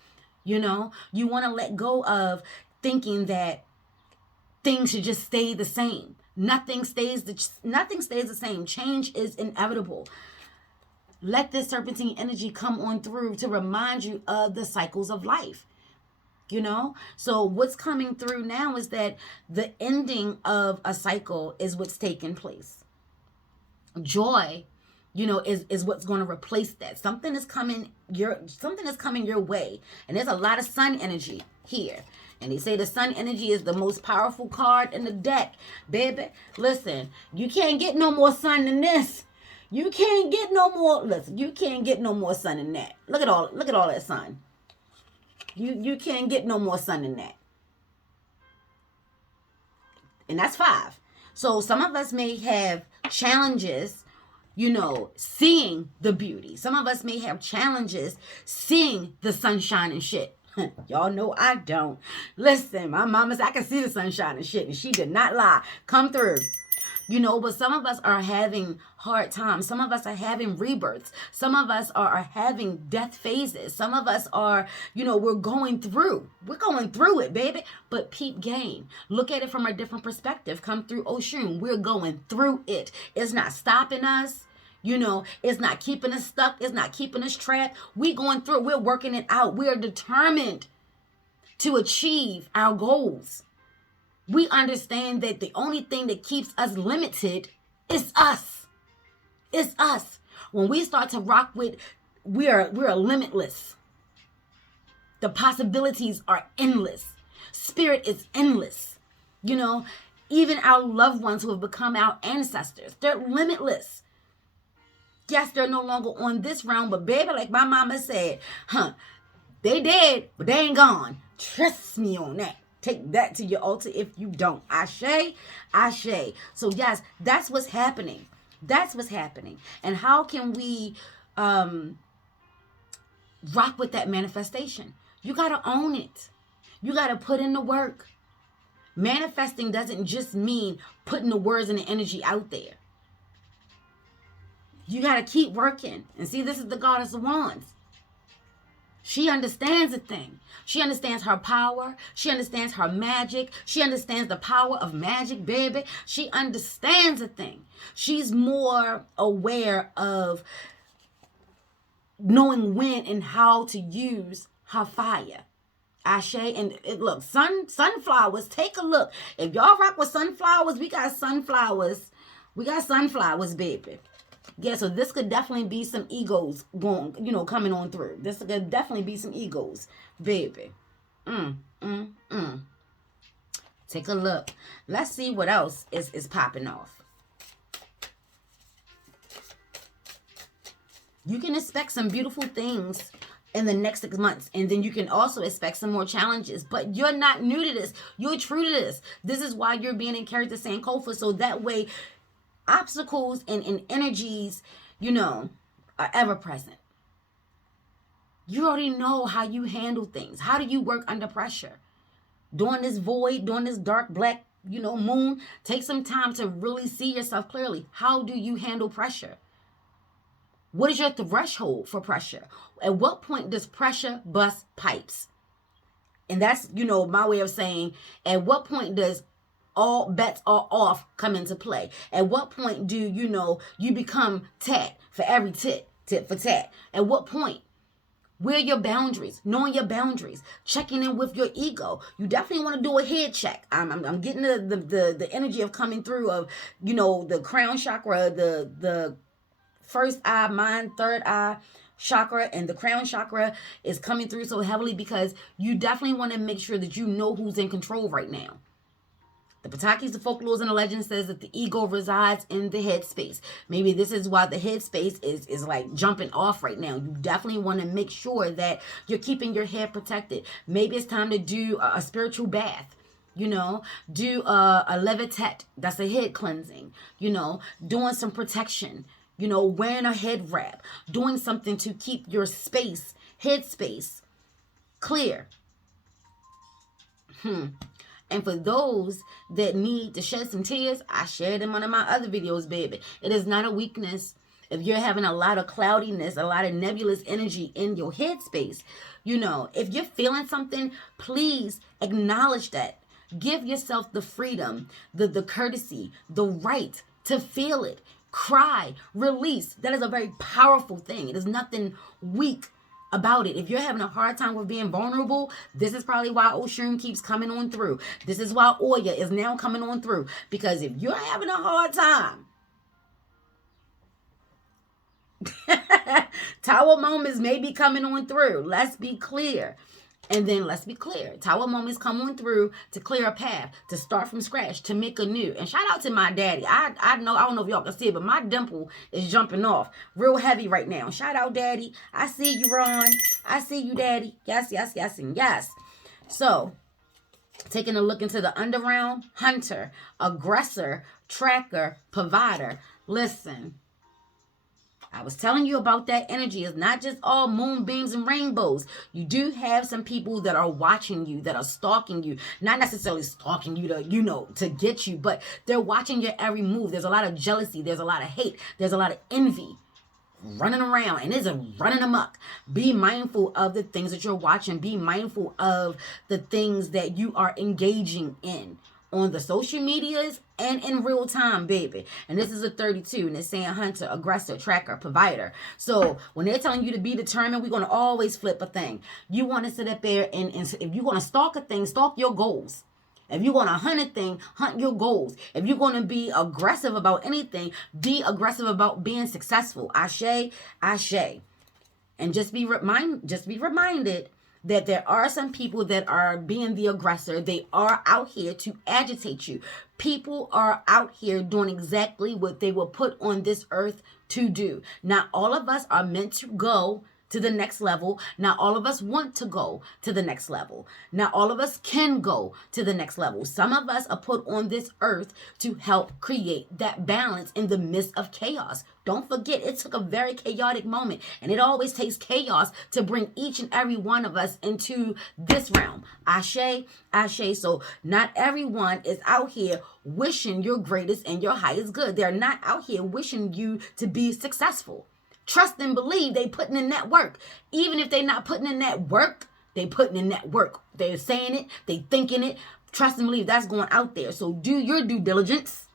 You know, you want to let go of thinking that things should just stay the same. Nothing stays the same. Change is inevitable. Let this serpentine energy come on through to remind you of the cycles of life. You know, so what's coming through now is that the ending of a cycle is what's taking place. Joy, you know, is what's going to replace that. Something is coming your way, and there's a lot of sun energy here. And they say the sun energy is the most powerful card in the deck. Baby, listen, you can't get no more sun than this. You can't get no more. Listen, you can't get no more sun than that. Look at all that sun. You can't get no more sun than that. And that's 5. So some of us may have challenges, you know, seeing the beauty. Some of us may have challenges seeing the sunshine and shit. Y'all know I don't. Listen, my mama said I can see the sunshine and shit, and she did not lie. Come through. You know, but some of us are having hard times. Some of us are having rebirths. Some of us are having death phases. Some of us are, you know, we're going through. We're going through it, baby. But peep game. Look at it from a different perspective. Come through Oshun. We're going through it. It's not stopping us. You know, it's not keeping us stuck. It's not keeping us trapped. We're going through it. We're working it out. We are determined to achieve our goals. We understand that the only thing that keeps us limited is us. It's us. When we start to rock with, we are limitless. The possibilities are endless. Spirit is endless. You know, even our loved ones who have become our ancestors, they're limitless. Yes, they're no longer on this realm, but baby, like my mama said, they dead, but they ain't gone. Trust me on that. Take that to your altar if you don't. Ashe, ashe. So yes, that's what's happening. That's what's happening. And how can we rock with that manifestation? You got to own it. You got to put in the work. Manifesting doesn't just mean putting the words and the energy out there. You got to keep working. And see, this is the goddess of wands. She understands a thing. She understands her power. She understands her magic. She understands the power of magic, baby. She understands a thing. She's more aware of knowing when and how to use her fire. Ashe. And look, sunflowers, take a look. If y'all rock with sunflowers, we got sunflowers. We got sunflowers, baby. Yeah, so this could definitely be some egos going, you know, coming on through. This could definitely be some egos, baby. Take a look. Let's see what else is popping off. You can expect some beautiful things in the next 6 months. And then you can also expect some more challenges. But you're not new to this. You're true to this. This is why you're being encouraged to Sankofa. So that way, obstacles and energies, you know, are ever present. You already know how you handle things. How do you work under pressure? During this void, during this dark black, you know, moon, take some time to really see yourself clearly. How do you handle pressure? What is your threshold for pressure? At what point does pressure bust pipes? And that's, you know, my way of saying, at what point does all bets are off come into play? At what point do, you know, you become tat for every tit for tat? At what point? Where are your boundaries? Knowing your boundaries. Checking in with your ego. You definitely want to do a head check. I'm getting the energy of coming through of, you know, the crown chakra, the first eye, mind, third eye chakra, and the crown chakra is coming through so heavily because you definitely want to make sure that you know who's in control right now. The Patakis, the folklores, and the legend says that the ego resides in the head space. Maybe this is why the head space is like jumping off right now. You definitely want to make sure that you're keeping your head protected. Maybe it's time to do a spiritual bath. You know, do a levitate. That's a head cleansing. You know, doing some protection. You know, wearing a head wrap. Doing something to keep your space, head space, clear. And for those that need to shed some tears, I shared in one of my other videos, baby. It is not a weakness. If you're having a lot of cloudiness, a lot of nebulous energy in your headspace, you know, if you're feeling something, please acknowledge that. Give yourself the freedom, the courtesy, the right to feel it. Cry, release. That is a very powerful thing. It is nothing weak about it. If you're having a hard time with being vulnerable, this is probably why Oshun keeps coming on through. This is why Oya is now coming on through. Because if you're having a hard time, tower moments may be coming on through. Let's be clear. And then let's be clear. Tower moments come on through to clear a path, to start from scratch, to make anew. And shout out to my daddy. I don't know if y'all can see it, but my dimple is jumping off real heavy right now. Shout out, daddy. I see you, Ron. I see you, daddy. Yes, yes, yes, and yes. So, taking a look into the underground, hunter, aggressor, tracker, provider. Listen. I was telling you about that energy. It's not just all moonbeams and rainbows. You do have some people that are watching you, that are stalking you. Not necessarily stalking you to, to get you, but they're watching your every move. There's a lot of jealousy. There's a lot of hate. There's a lot of envy running around, and it's running amok. Be mindful of the things that you're watching. Be mindful of the things that you are engaging in on the social medias and in real time, baby. And this is a 32, and it's saying hunter, aggressor, tracker, provider. So when they're telling you to be determined, we're going to always flip a thing. You want to sit up there and if you're going to stalk a thing, stalk your goals. If you're going to hunt a thing, hunt your goals. If you're going to be aggressive about anything, be aggressive about being successful. Ashe, ashe. And just be reminded that there are some people that are being the aggressor. They are out here to agitate you. People are out here doing exactly what they were put on this earth to do. Not all of us are meant to go to the next level. Not all of us want to go to the next level. Not all of us can go to the next level. Some of us are put on this earth to help create that balance in the midst of chaos. Don't forget, it took a very chaotic moment, and it always takes chaos to bring each and every one of us into this realm. Ashe, ashe. So not everyone is out here wishing your greatest and your highest good. They're not out here wishing you to be successful. Trust and believe they putting in that work. Even if they're not putting in that work, they putting in that work. They're saying it, they thinking it. Trust and believe that's going out there. So do your due diligence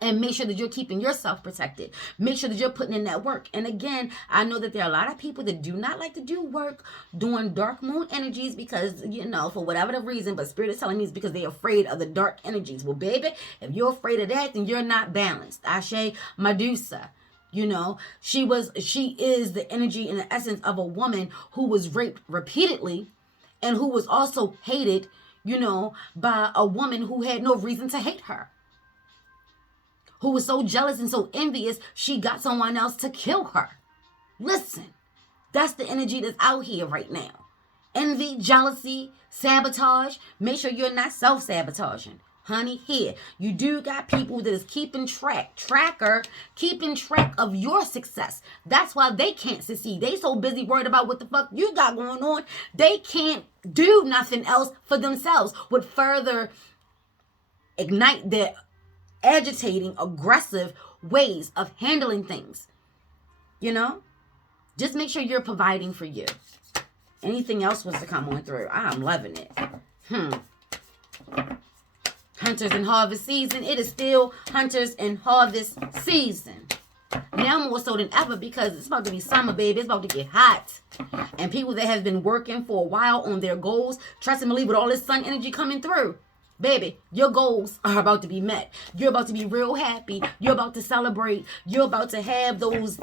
and make sure that you're keeping yourself protected. Make sure that you're putting in that work. And again, I know that there are a lot of people that do not like to do work during dark moon energies because, for whatever the reason, but Spirit is telling me it's because they're afraid of the dark energies. Well, baby, if you're afraid of that, then you're not balanced. Ashe, Medusa. She is the energy and the essence of a woman who was raped repeatedly and who was also hated, by a woman who had no reason to hate her. Who was so jealous and so envious, she got someone else to kill her. Listen, that's the energy that's out here right now. Envy, jealousy, sabotage. Make sure you're not self-sabotaging. Honey, here, you do got people that is keeping track of your success. That's why they can't succeed. They so busy worried about what the fuck you got going on. They can't do nothing else for themselves. Would further ignite their agitating, aggressive ways of handling things. Just make sure you're providing for you. Anything else was to come on through. I'm loving it. Hunters and harvest season. It is still hunters and harvest season. Now more so than ever because it's about to be summer, baby. It's about to get hot. And people that have been working for a while on their goals, trust and believe with all this sun energy coming through, baby, your goals are about to be met. You're about to be real happy. You're about to celebrate. You're about to have those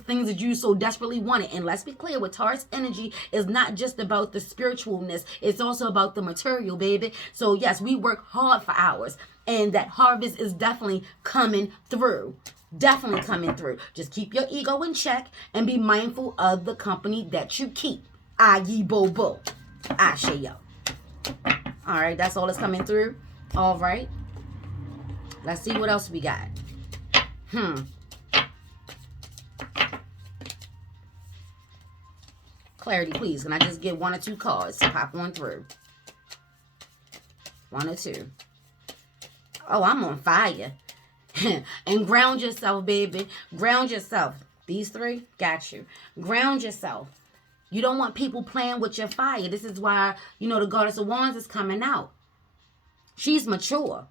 things that you so desperately wanted. And let's be clear, with Taurus energy is not just about the spiritualness. It's also about the material, baby. So yes, we work hard for hours. And that harvest is definitely coming through. Definitely coming through. Just keep your ego in check and be mindful of the company that you keep. Aye, bo bo. Ashe yo. All right, that's all that's coming through. All right. Let's see what else we got. Clarity, please. Can I just get one or two cards to pop on through? One or two. Oh, I'm on fire. And ground yourself, baby. Ground yourself. These three, got you. Ground yourself. You don't want people playing with your fire. This is why, the Goddess of Wands is coming out. She's mature.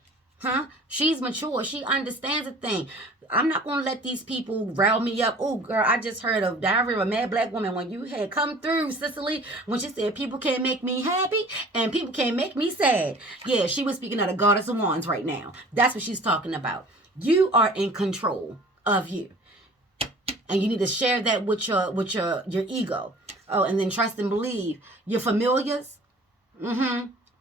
She's mature. She understands a thing. I'm not going to let these people rile me up. Oh, girl, I just heard of Diary of a Mad Black Woman when you had come through, Cicely, when she said people can't make me happy and people can't make me sad. Yeah, she was speaking of the Goddess of Wands right now. That's what she's talking about. You are in control of you. And you need to share that with your ego. Oh, and then trust and believe. Your familiars,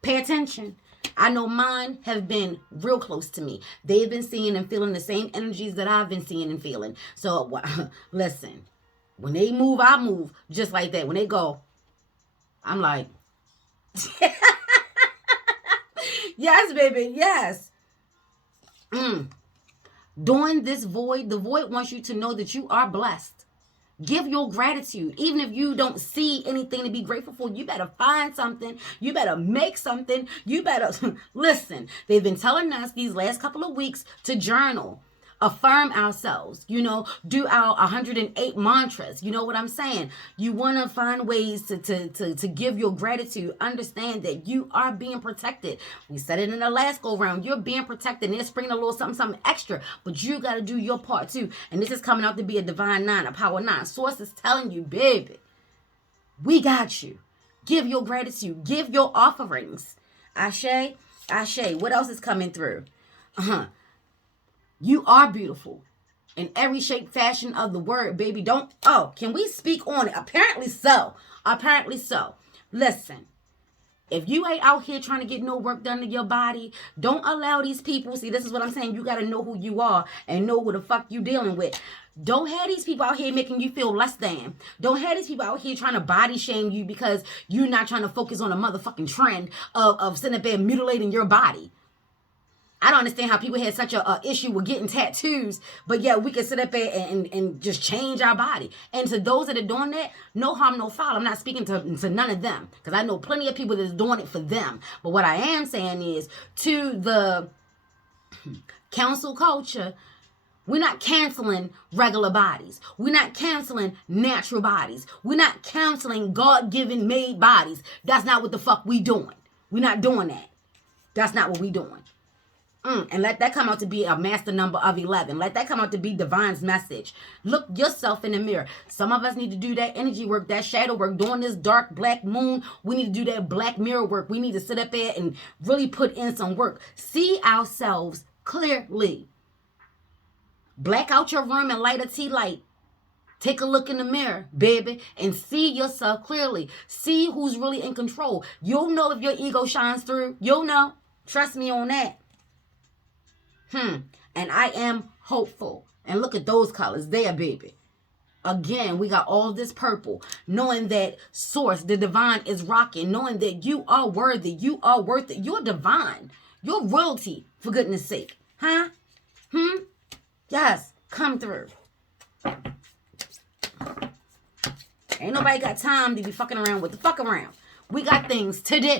pay attention. I know mine have been real close to me. They've been seeing and feeling the same energies that I've been seeing and feeling. So, listen, when they move, I move just like that. When they go, I'm like, yes, baby, yes. During this void, the void wants you to know that you are blessed. Give your gratitude. Even if you don't see anything to be grateful for, you better find something. You better make something. You better listen. They've been telling us these last couple of weeks to journal, affirm ourselves, do our 108 mantras. You know what I'm saying? You want to find ways to give your gratitude. Understand that you are being protected. We said it in the last go round. You're being protected. And they're springing a little something extra. But you got to do your part too. And this is coming out to be a divine 9, a power 9. Source is telling you, baby, we got you. Give your gratitude. Give your offerings. Ashe, Ashe. What else is coming through? You are beautiful in every shape, fashion of the word, baby. Can we speak on it? Apparently so. Apparently so. Listen, if you ain't out here trying to get no work done to your body, don't allow these people. See, this is what I'm saying. You got to know who you are and know who the fuck you dealing with. Don't have these people out here making you feel less than. Don't have these people out here trying to body shame you because you're not trying to focus on a motherfucking trend of sitting up there mutilating your body. I don't understand how people had such a issue with getting tattoos, but yeah, we can sit up there and just change our body. And to those that are doing that, no harm, no foul. I'm not speaking to none of them because I know plenty of people that's doing it for them. But what I am saying is to the council culture, we're not canceling regular bodies. We're not canceling natural bodies. We're not canceling God-given made bodies. That's not what the fuck we doing. We're not doing that. That's not what we doing. And let that come out to be a master number of 11. Let that come out to be divine's message. Look yourself in the mirror. Some of us need to do that energy work, that shadow work. During this dark black moon, we need to do that black mirror work. We need to sit up there and really put in some work. See ourselves clearly. Black out your room and light a tea light. Take a look in the mirror, baby, and see yourself clearly. See who's really in control. You'll know if your ego shines through. You'll know. Trust me on that. And I am hopeful. And look at those colors there, baby. Again, we got all this purple. Knowing that source, the divine, is rocking. Knowing that you are worthy. You are worth it. You're divine. You're royalty, for goodness sake. Yes, come through. Ain't nobody got time to be fucking around with the fuck around. We got things to do.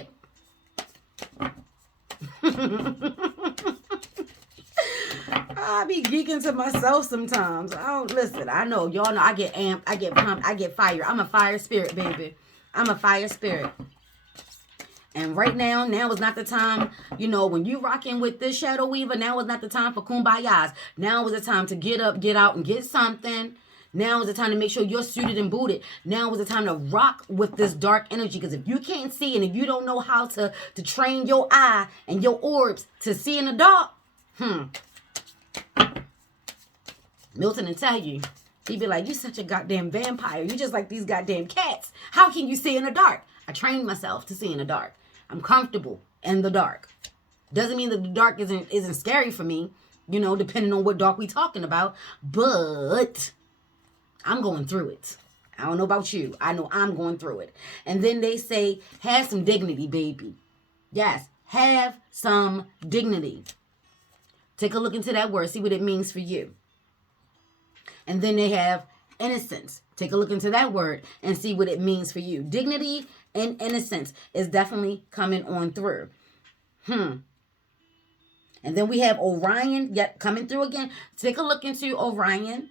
I be geeking to myself sometimes. Listen, I know. Y'all know I get amped, I get pumped, I get fire. I'm a fire spirit, baby. I'm a fire spirit. And right now is not the time, when you rocking with this shadow weaver, now is not the time for kumbayas. Now is the time to get up, get out, and get something. Now is the time to make sure you're suited and booted. Now is the time to rock with this dark energy. Because if you can't see and if you don't know how to train your eye and your orbs to see in the dark, Milton will tell you, he'd be like, you such a goddamn vampire. You just like these goddamn cats. How can you see in the dark? I trained myself to see in the dark. I'm comfortable in the dark. Doesn't mean that the dark isn't scary for me, depending on what dark we talking about. But I'm going through it. I don't know about you. I know I'm going through it. And then they say, have some dignity, baby. Yes, have some dignity. Take a look into that word. See what it means for you. And then they have innocence. Take a look into that word and see what it means for you. Dignity and innocence is definitely coming on through. And then we have Orion coming through again. Take a look into Orion.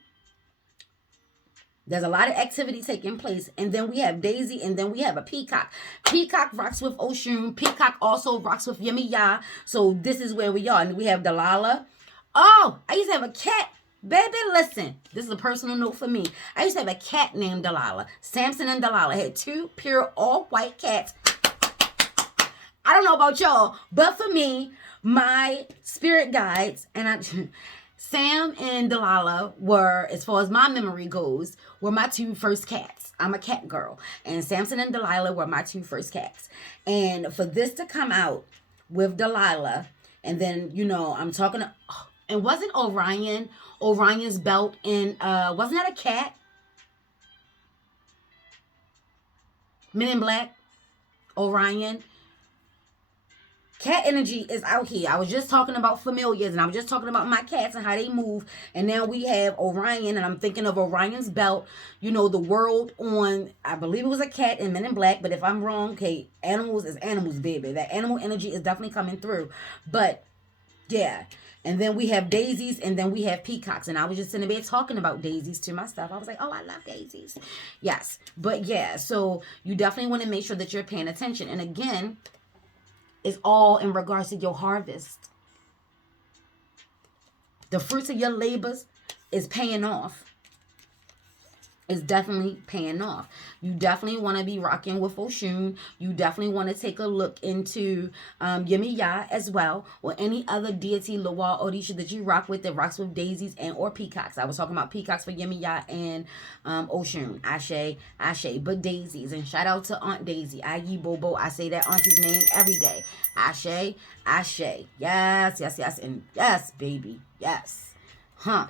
There's a lot of activity taking place. And then we have Daisy, and then we have a peacock. Peacock rocks with Oshun. Peacock also rocks with Yemiya. So this is where we are. And we have Delilah. Oh, I used to have a cat. Baby, listen. This is a personal note for me. I used to have a cat named Delilah. Samson and Delilah had 2 pure all-white cats. I don't know about y'all, but for me, my spirit guides, Sam and Delilah were, as far as my memory goes, were my 2 first cats. I'm a cat girl. And Samson and Delilah were my 2 first cats. And for this to come out with Delilah, and then, I'm talking to... And wasn't Orion's belt in, wasn't that a cat? Men in Black, Orion. Cat energy is out here. I was just talking about familiars, and I was just talking about my cats and how they move. And now we have Orion, and I'm thinking of Orion's belt. You know, the world on, I believe it was a cat in Men in Black, but if I'm wrong, okay, animals is animals, baby. That animal energy is definitely coming through. But yeah. And then we have daisies, and then we have peacocks. And I was just in the bed talking about daisies to myself. I was like, oh, I love daisies. Yes. But yeah, so you definitely want to make sure that you're paying attention. And again, it's all in regards to your harvest. The fruits of your labors is paying off. It's definitely paying off. You definitely want to be rocking with Oshun. You definitely want to take a look into Yemiya as well, or any other deity, Loa, Orisha that you rock with that rocks with daisies and or peacocks. I was talking about peacocks for Yemiya and Oshun. Ashe, Ashe, but daisies. And shout out to Aunt Daisy, Ayi Bobo. I say that auntie's name every day. Ashe, Ashe. Yes, yes, yes, and yes, baby. Yes. Huh.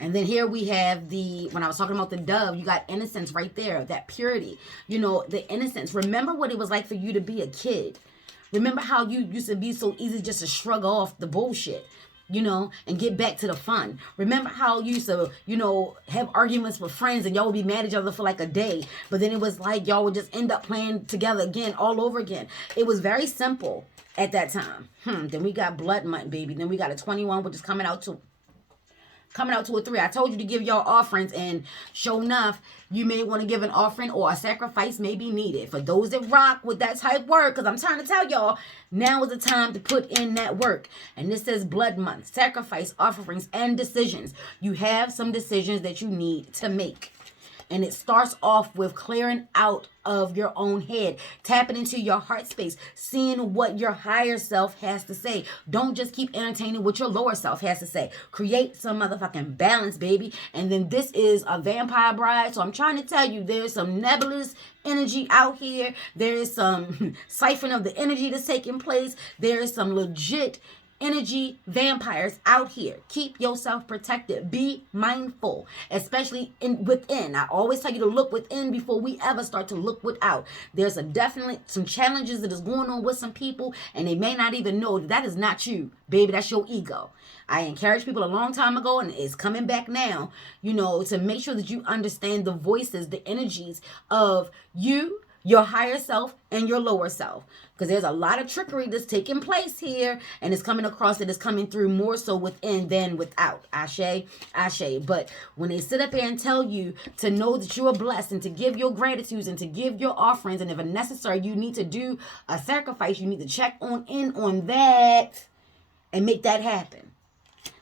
And then here we have when I was talking about the dove, you got innocence right there, that purity, you know, the innocence. Remember what it was like for you to be a kid. Remember how you used to be so easy just to shrug off the bullshit, you know, and get back to the fun. Remember how you used to, you know, have arguments with friends and y'all would be mad at each other for like a day. But then it was like y'all would just end up playing together again, all over again. It was very simple at that time. Then we got Blood Month, baby. Then we got a 21, which is coming out to a 3. I told you to give y'all offerings, and sure enough, you may want to give an offering or a sacrifice may be needed. For those that rock with that type work, because I'm trying to tell y'all, now is the time to put in that work. And this says Blood Month, sacrifice, offerings, and decisions. You have some decisions that you need to make. And it starts off with clearing out of your own head, tapping into your heart space, seeing what your higher self has to say. Don't just keep entertaining what your lower self has to say. Create some motherfucking balance, baby. And then this is a vampire bride. So I'm trying to tell you, there's some nebulous energy out here. There is some siphon of the energy that's taking place. There is some legit energy vampires out here. Keep yourself protected. Be mindful, especially within. I always tell you to look within before we ever start to look without. There's definitely some challenges that is going on with some people, and they may not even know that is not you, baby. That's your ego. I encouraged people a long time ago, and it's coming back now, you know, to make sure that you understand the voices, the energies of you, your higher self, and your lower self. Because there's a lot of trickery that's taking place here, and it's coming across, that it's coming through more so within than without. Ashe, Ashe. But when they sit up there and tell you to know that you are blessed, and to give your gratitudes, and to give your offerings, and if necessary, you need to do a sacrifice, you need to check in on that and make that happen.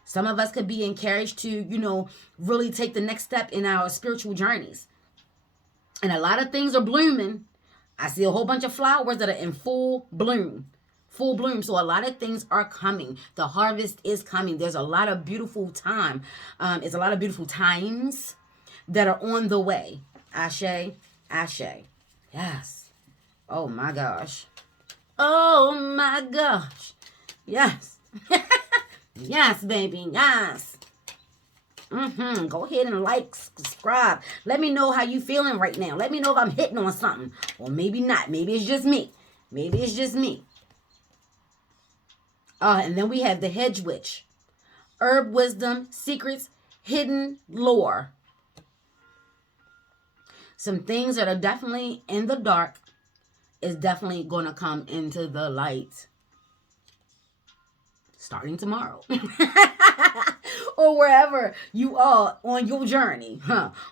Some of us could be encouraged to, you know, really take the next step in our spiritual journeys. And a lot of things are blooming. I see a whole bunch of flowers that are in full bloom. Full bloom. So a lot of things are coming. The harvest is coming. There's a lot of beautiful time. It's a lot of beautiful times that are on the way. Ashe, Ashe. Yes. Oh my gosh. Oh my gosh. Yes. Yes, baby. Yes. Go ahead and like, subscribe. Let me know how you feeling right now. Let me know if I'm hitting on something. Or maybe not. Maybe it's just me. Maybe it's just me. And then we have the Hedge Witch. Herb wisdom, secrets, hidden lore. Some things that are definitely in the dark is definitely going to come into the light. Starting tomorrow. Or wherever you are on your journey.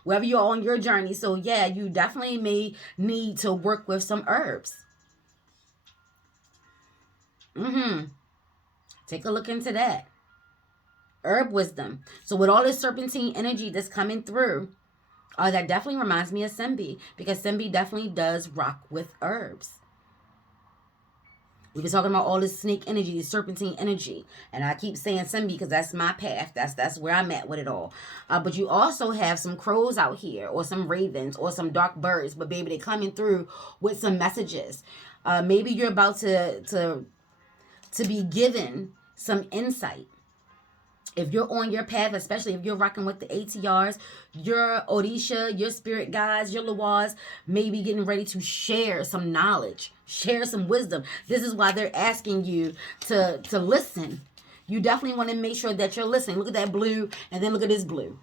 Wherever you are on your journey. So yeah, you definitely may need to work with some herbs. Take a look into that. Herb wisdom. So with all this serpentine energy that's coming through, that definitely reminds me of Sembi. Because Sembi definitely does rock with herbs. We've been talking about all this snake energy, this serpentine energy. And I keep saying Sembi because that's my path. That's where I'm at with it all. But you also have some crows out here, or some ravens, or some dark birds. But baby, they're coming through with some messages. Maybe you're about to be given some insight. if you're on your path, especially if you're rocking with the ATRs, your Orisha, your spirit guides, your Lawaz may be getting ready to share some knowledge, share some wisdom. This is why they're asking you to listen. You definitely want to make sure that you're listening. Look at that blue, and then look at this blue.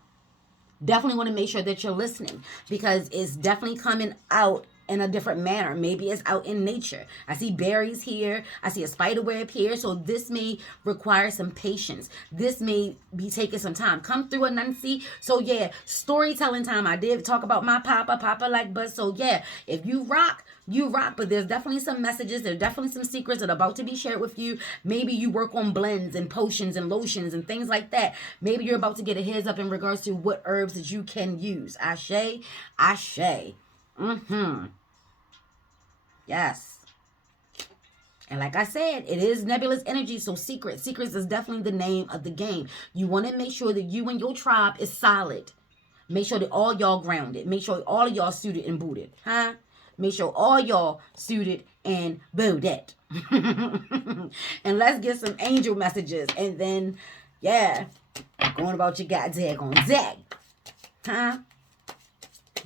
Definitely want to make sure that you're listening, because it's definitely coming out in a different manner. Maybe it's out in nature. I see berries here. I see a spider web here. So this may require some patience. This may be taking some time. Come through Loom&Sea. So yeah, storytelling time. I did talk about my Papa like buzz. So yeah, if you rock, you rock, but there's definitely some messages. There's definitely some secrets that are about to be shared with you. Maybe you work on blends and potions and lotions and things like that. Maybe you're about to get a heads up in regards to what herbs that you can use. Ashe, ashe. Yes. And like I said, it is nebulous energy, so secrets. Secrets is definitely the name of the game. You want to make sure that you and your tribe is solid. Make sure that all y'all grounded. Make sure all of y'all suited and booted. Huh? Make sure all y'all suited and booted. And let's get some angel messages. And then, yeah, going about your goddamn day. Huh?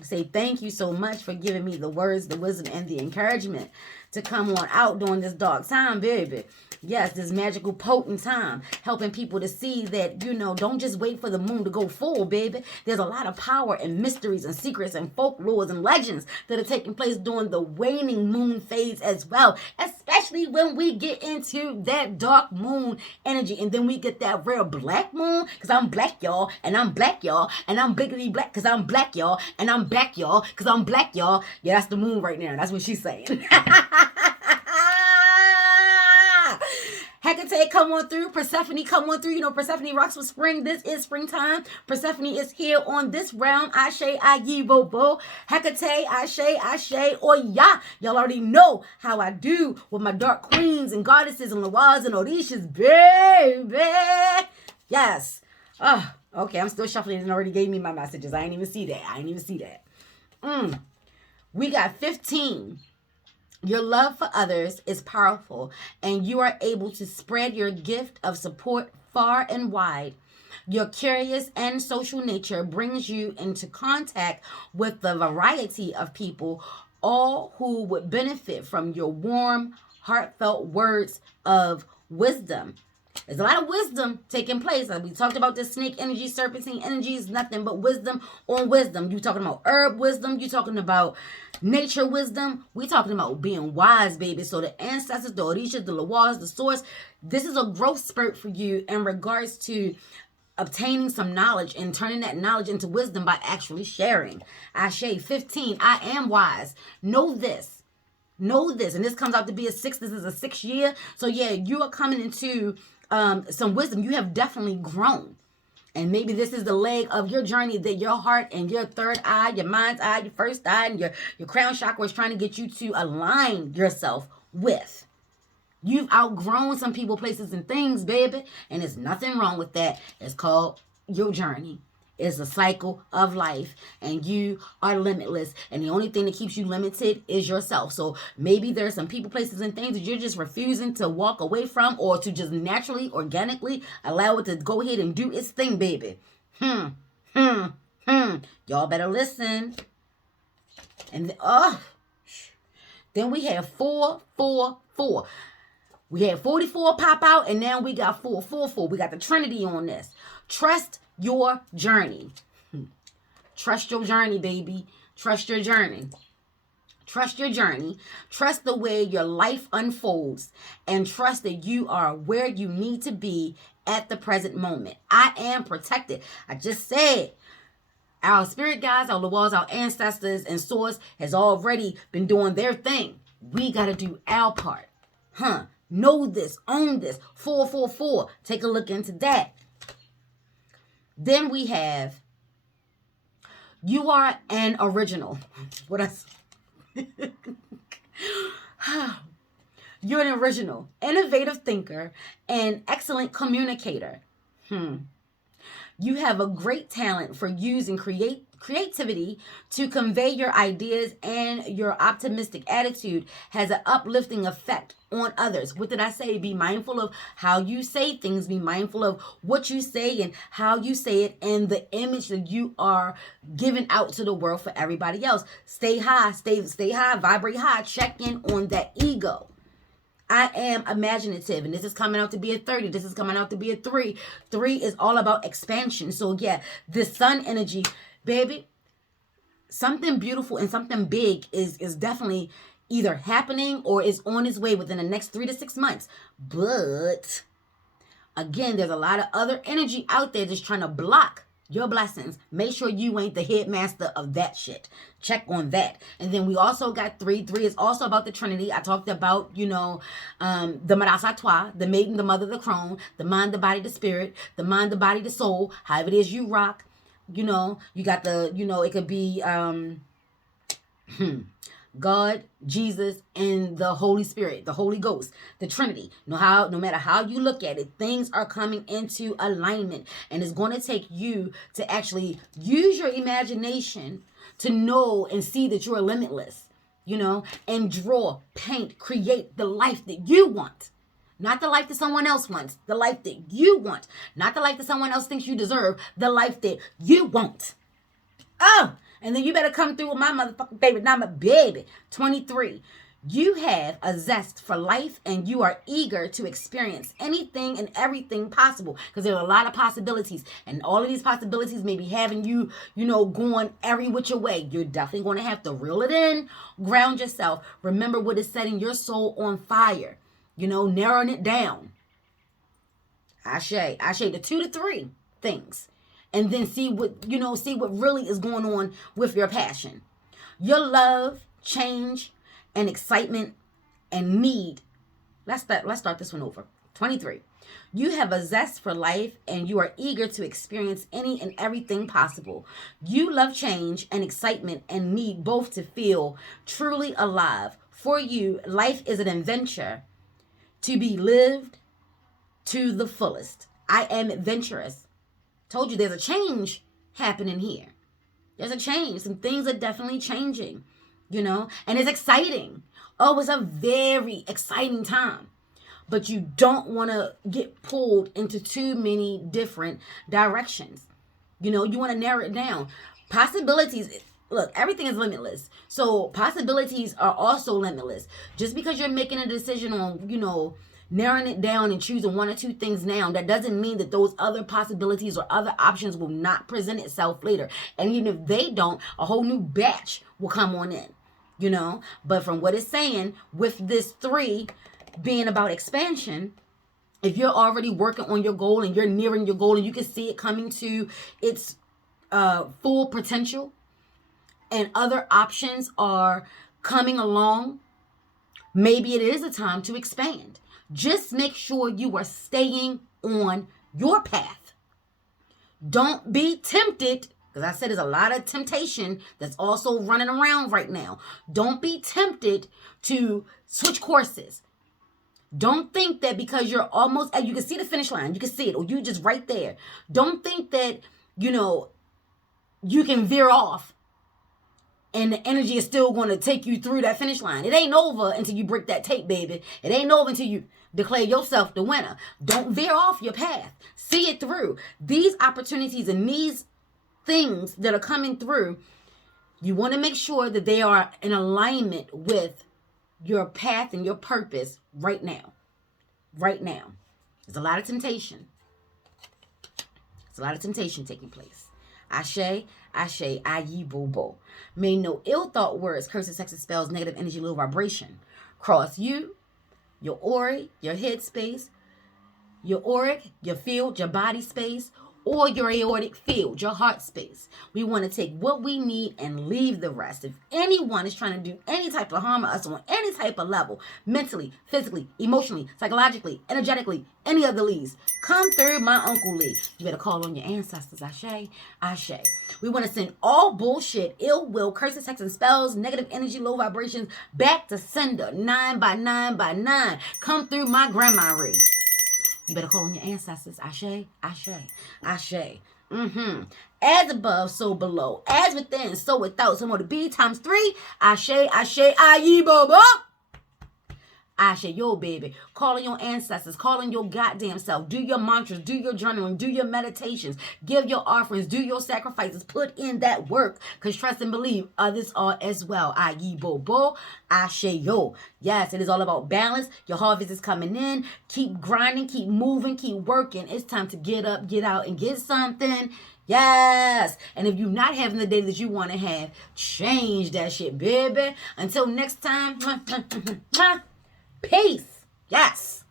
Say thank you so much for giving me the words, the wisdom, and the encouragement to come on out during this dark time, baby. Yes, this magical, potent time, helping people to see that, you know, don't just wait for the moon to go full, baby. There's a lot of power and mysteries and secrets and folklores and legends that are taking place during the waning moon phase as well, especially when we get into that dark moon energy. And then we get that real black moon, because I'm black, y'all, and I'm black, y'all, and I'm biggity black, because I'm black, y'all, and I'm back, y'all, because I'm black, y'all. Yeah, that's the moon right now. That's what she's saying. Hecate, come on through. Persephone, come on through. You know, Persephone rocks with spring. This is springtime. Persephone is here on this round. Ashe, ayi, bo, bo. Hecate, ashe, ashe, oya. Y'all already know how I do with my dark queens and goddesses and Lawaz and Orishas, baby. Yes. Oh, okay, I'm still shuffling and already gave me my messages. I ain't even see that. We got 15. Your love for others is powerful, and you are able to spread your gift of support far and wide. Your curious and social nature brings you into contact with the variety of people, all who would benefit from your warm, heartfelt words of wisdom. There's a lot of wisdom taking place. Like we talked about the snake energy, serpentine energy is nothing but wisdom on wisdom. You talking about herb wisdom. You talking about nature wisdom. We talking about being wise, baby. So the ancestors, the Orishas, the Lawaz, the source. This is a growth spurt for you in regards to obtaining some knowledge and turning that knowledge into wisdom by actually sharing. Ashe, 15, I am wise. Know this. Know this. And this comes out to be a 6. This is a 6th year. So yeah, you are coming into some wisdom. You have definitely grown. And maybe this is the leg of your journey that your heart and your third eye, your mind's eye, your first eye, and your crown chakra is trying to get you to align yourself with. You've outgrown some people, places, and things, baby. And there's nothing wrong with that. It's called your journey. It's a cycle of life, and you are limitless, and the only thing that keeps you limited is yourself. So maybe there's some people, places, and things that you're just refusing to walk away from, or to just naturally, organically allow it to go ahead and do its thing, baby. Y'all better listen. And then we have 444. We had 44 pop out, and now we got 444. We got the Trinity on this. Trust your journey. Trust your journey, baby. Trust your journey. Trust your journey. Trust the way your life unfolds, and trust that you are where you need to be at the present moment. I am protected. I just said our spirit guides, our Lawaz, our ancestors, and source has already been doing their thing. We got to do our part. Know this. Own this. 444. Take a look into that. Then we have, you are an original. What else? You're an original, innovative thinker, and excellent communicator. You have a great talent for using creativity to convey your ideas, and your optimistic attitude has an uplifting effect on others. What did I say? Be mindful of how you say things. Be mindful of what you say and how you say it, and the image that you are giving out to the world for everybody else. Stay high, stay high, vibrate high. Check in on that ego. I am imaginative, and this is coming out to be a 30. This is coming out to be a 3. 3 is all about expansion. So yeah, this sun energy, baby, something beautiful and something big is definitely either happening or is on its way within the next 3 to 6 months. But again, there's a lot of other energy out there just trying to block your blessings. Make sure you ain't the headmaster of that shit. Check on that. And then we also got 3. 3 is also about the Trinity. I talked about, the Marasatwa, the maiden, the mother, the crone, the mind, the body, the spirit, the mind, the body, the soul, however it is you rock. You got the, it could be God, Jesus, and the Holy Spirit, the Holy Ghost, the Trinity. No matter how you look at it, things are coming into alignment, and it's going to take you to actually use your imagination to know and see that you're limitless, and draw, paint, create the life that you want. Not the life that someone else wants, the life that you want. Not the life that someone else thinks you deserve, the life that you want. Oh, and then you better come through with my motherfucking favorite number, baby. 23. You have a zest for life, and you are eager to experience anything and everything possible, because there are a lot of possibilities, and all of these possibilities may be having you, going every which way. You're definitely going to have to reel it in, ground yourself. Remember what is setting your soul on fire. Narrowing it down. Ashe the 2 to 3 things. And then see what really is going on with your passion. Your love, change, and excitement and need. Let's start this one over. 23. You have a zest for life, and you are eager to experience any and everything possible. You love change and excitement and need both to feel truly alive. For you, life is an adventure to be lived to the fullest. I am adventurous. Told you there's a change happening here. There's a change. Some things are definitely changing, and it's exciting. Oh, it's a very exciting time. But you don't want to get pulled into too many different directions. You want to narrow it down. Possibilities. Look, everything is limitless. So possibilities are also limitless. Just because you're making a decision on, narrowing it down and choosing 1 or 2 things now, that doesn't mean that those other possibilities or other options will not present itself later. And even if they don't, a whole new batch will come on in, But from what it's saying, with this 3 being about expansion, if you're already working on your goal and you're nearing your goal and you can see it coming to its full potential, and other options are coming along, maybe it is a time to expand. Just make sure you are staying on your path. Don't be tempted, because I said there's a lot of temptation that's also running around right now. Don't be tempted to switch courses. Don't think that because you're almost, you can see the finish line, you can see it, or you're just right there. Don't think that, you can veer off and the energy is still going to take you through that finish line. It ain't over until you break that tape, baby. It ain't over until you declare yourself the winner. Don't veer off your path. See it through. These opportunities and these things that are coming through, you want to make sure that they are in alignment with your path and your purpose right now. Right now. There's a lot of temptation. There's a lot of temptation taking place. Ashe, ayi, bobo. May no ill thought words, curses, sexes, spells, negative energy, low vibration cross you, your aura, your head space, your auric, your field, your body space, or your aortic field, your heart space. We want to take what we need and leave the rest. If anyone is trying to do any type of harm to us on any type of level, mentally, physically, emotionally, psychologically, energetically, any of the Lees, come through my Uncle Lee. You better call on your ancestors. Ashe, ashe. We want to send all bullshit, ill will, curses, hexes, and spells, negative energy, low vibrations back to sender. 9 by 9 by 9. Come through my grandma Ree. You better call on your ancestors. Ashe, ashe, ashe. As above, so below. As within, so without. So more to be times 3. Ashe, aye, bobo. Ashe, yo, baby. Calling your ancestors, calling your goddamn self. Do your mantras, do your journaling, do your meditations, give your offerings, do your sacrifices. Put in that work, because trust and believe others are as well. Aye, bobo. Ashe, yo. Yes, it is all about balance. Your harvest is coming in. Keep grinding, keep moving, keep working. It's time to get up, get out, and get something. Yes. And if you're not having the day that you want to have, change that shit, baby. Until next time. Peace. Yes.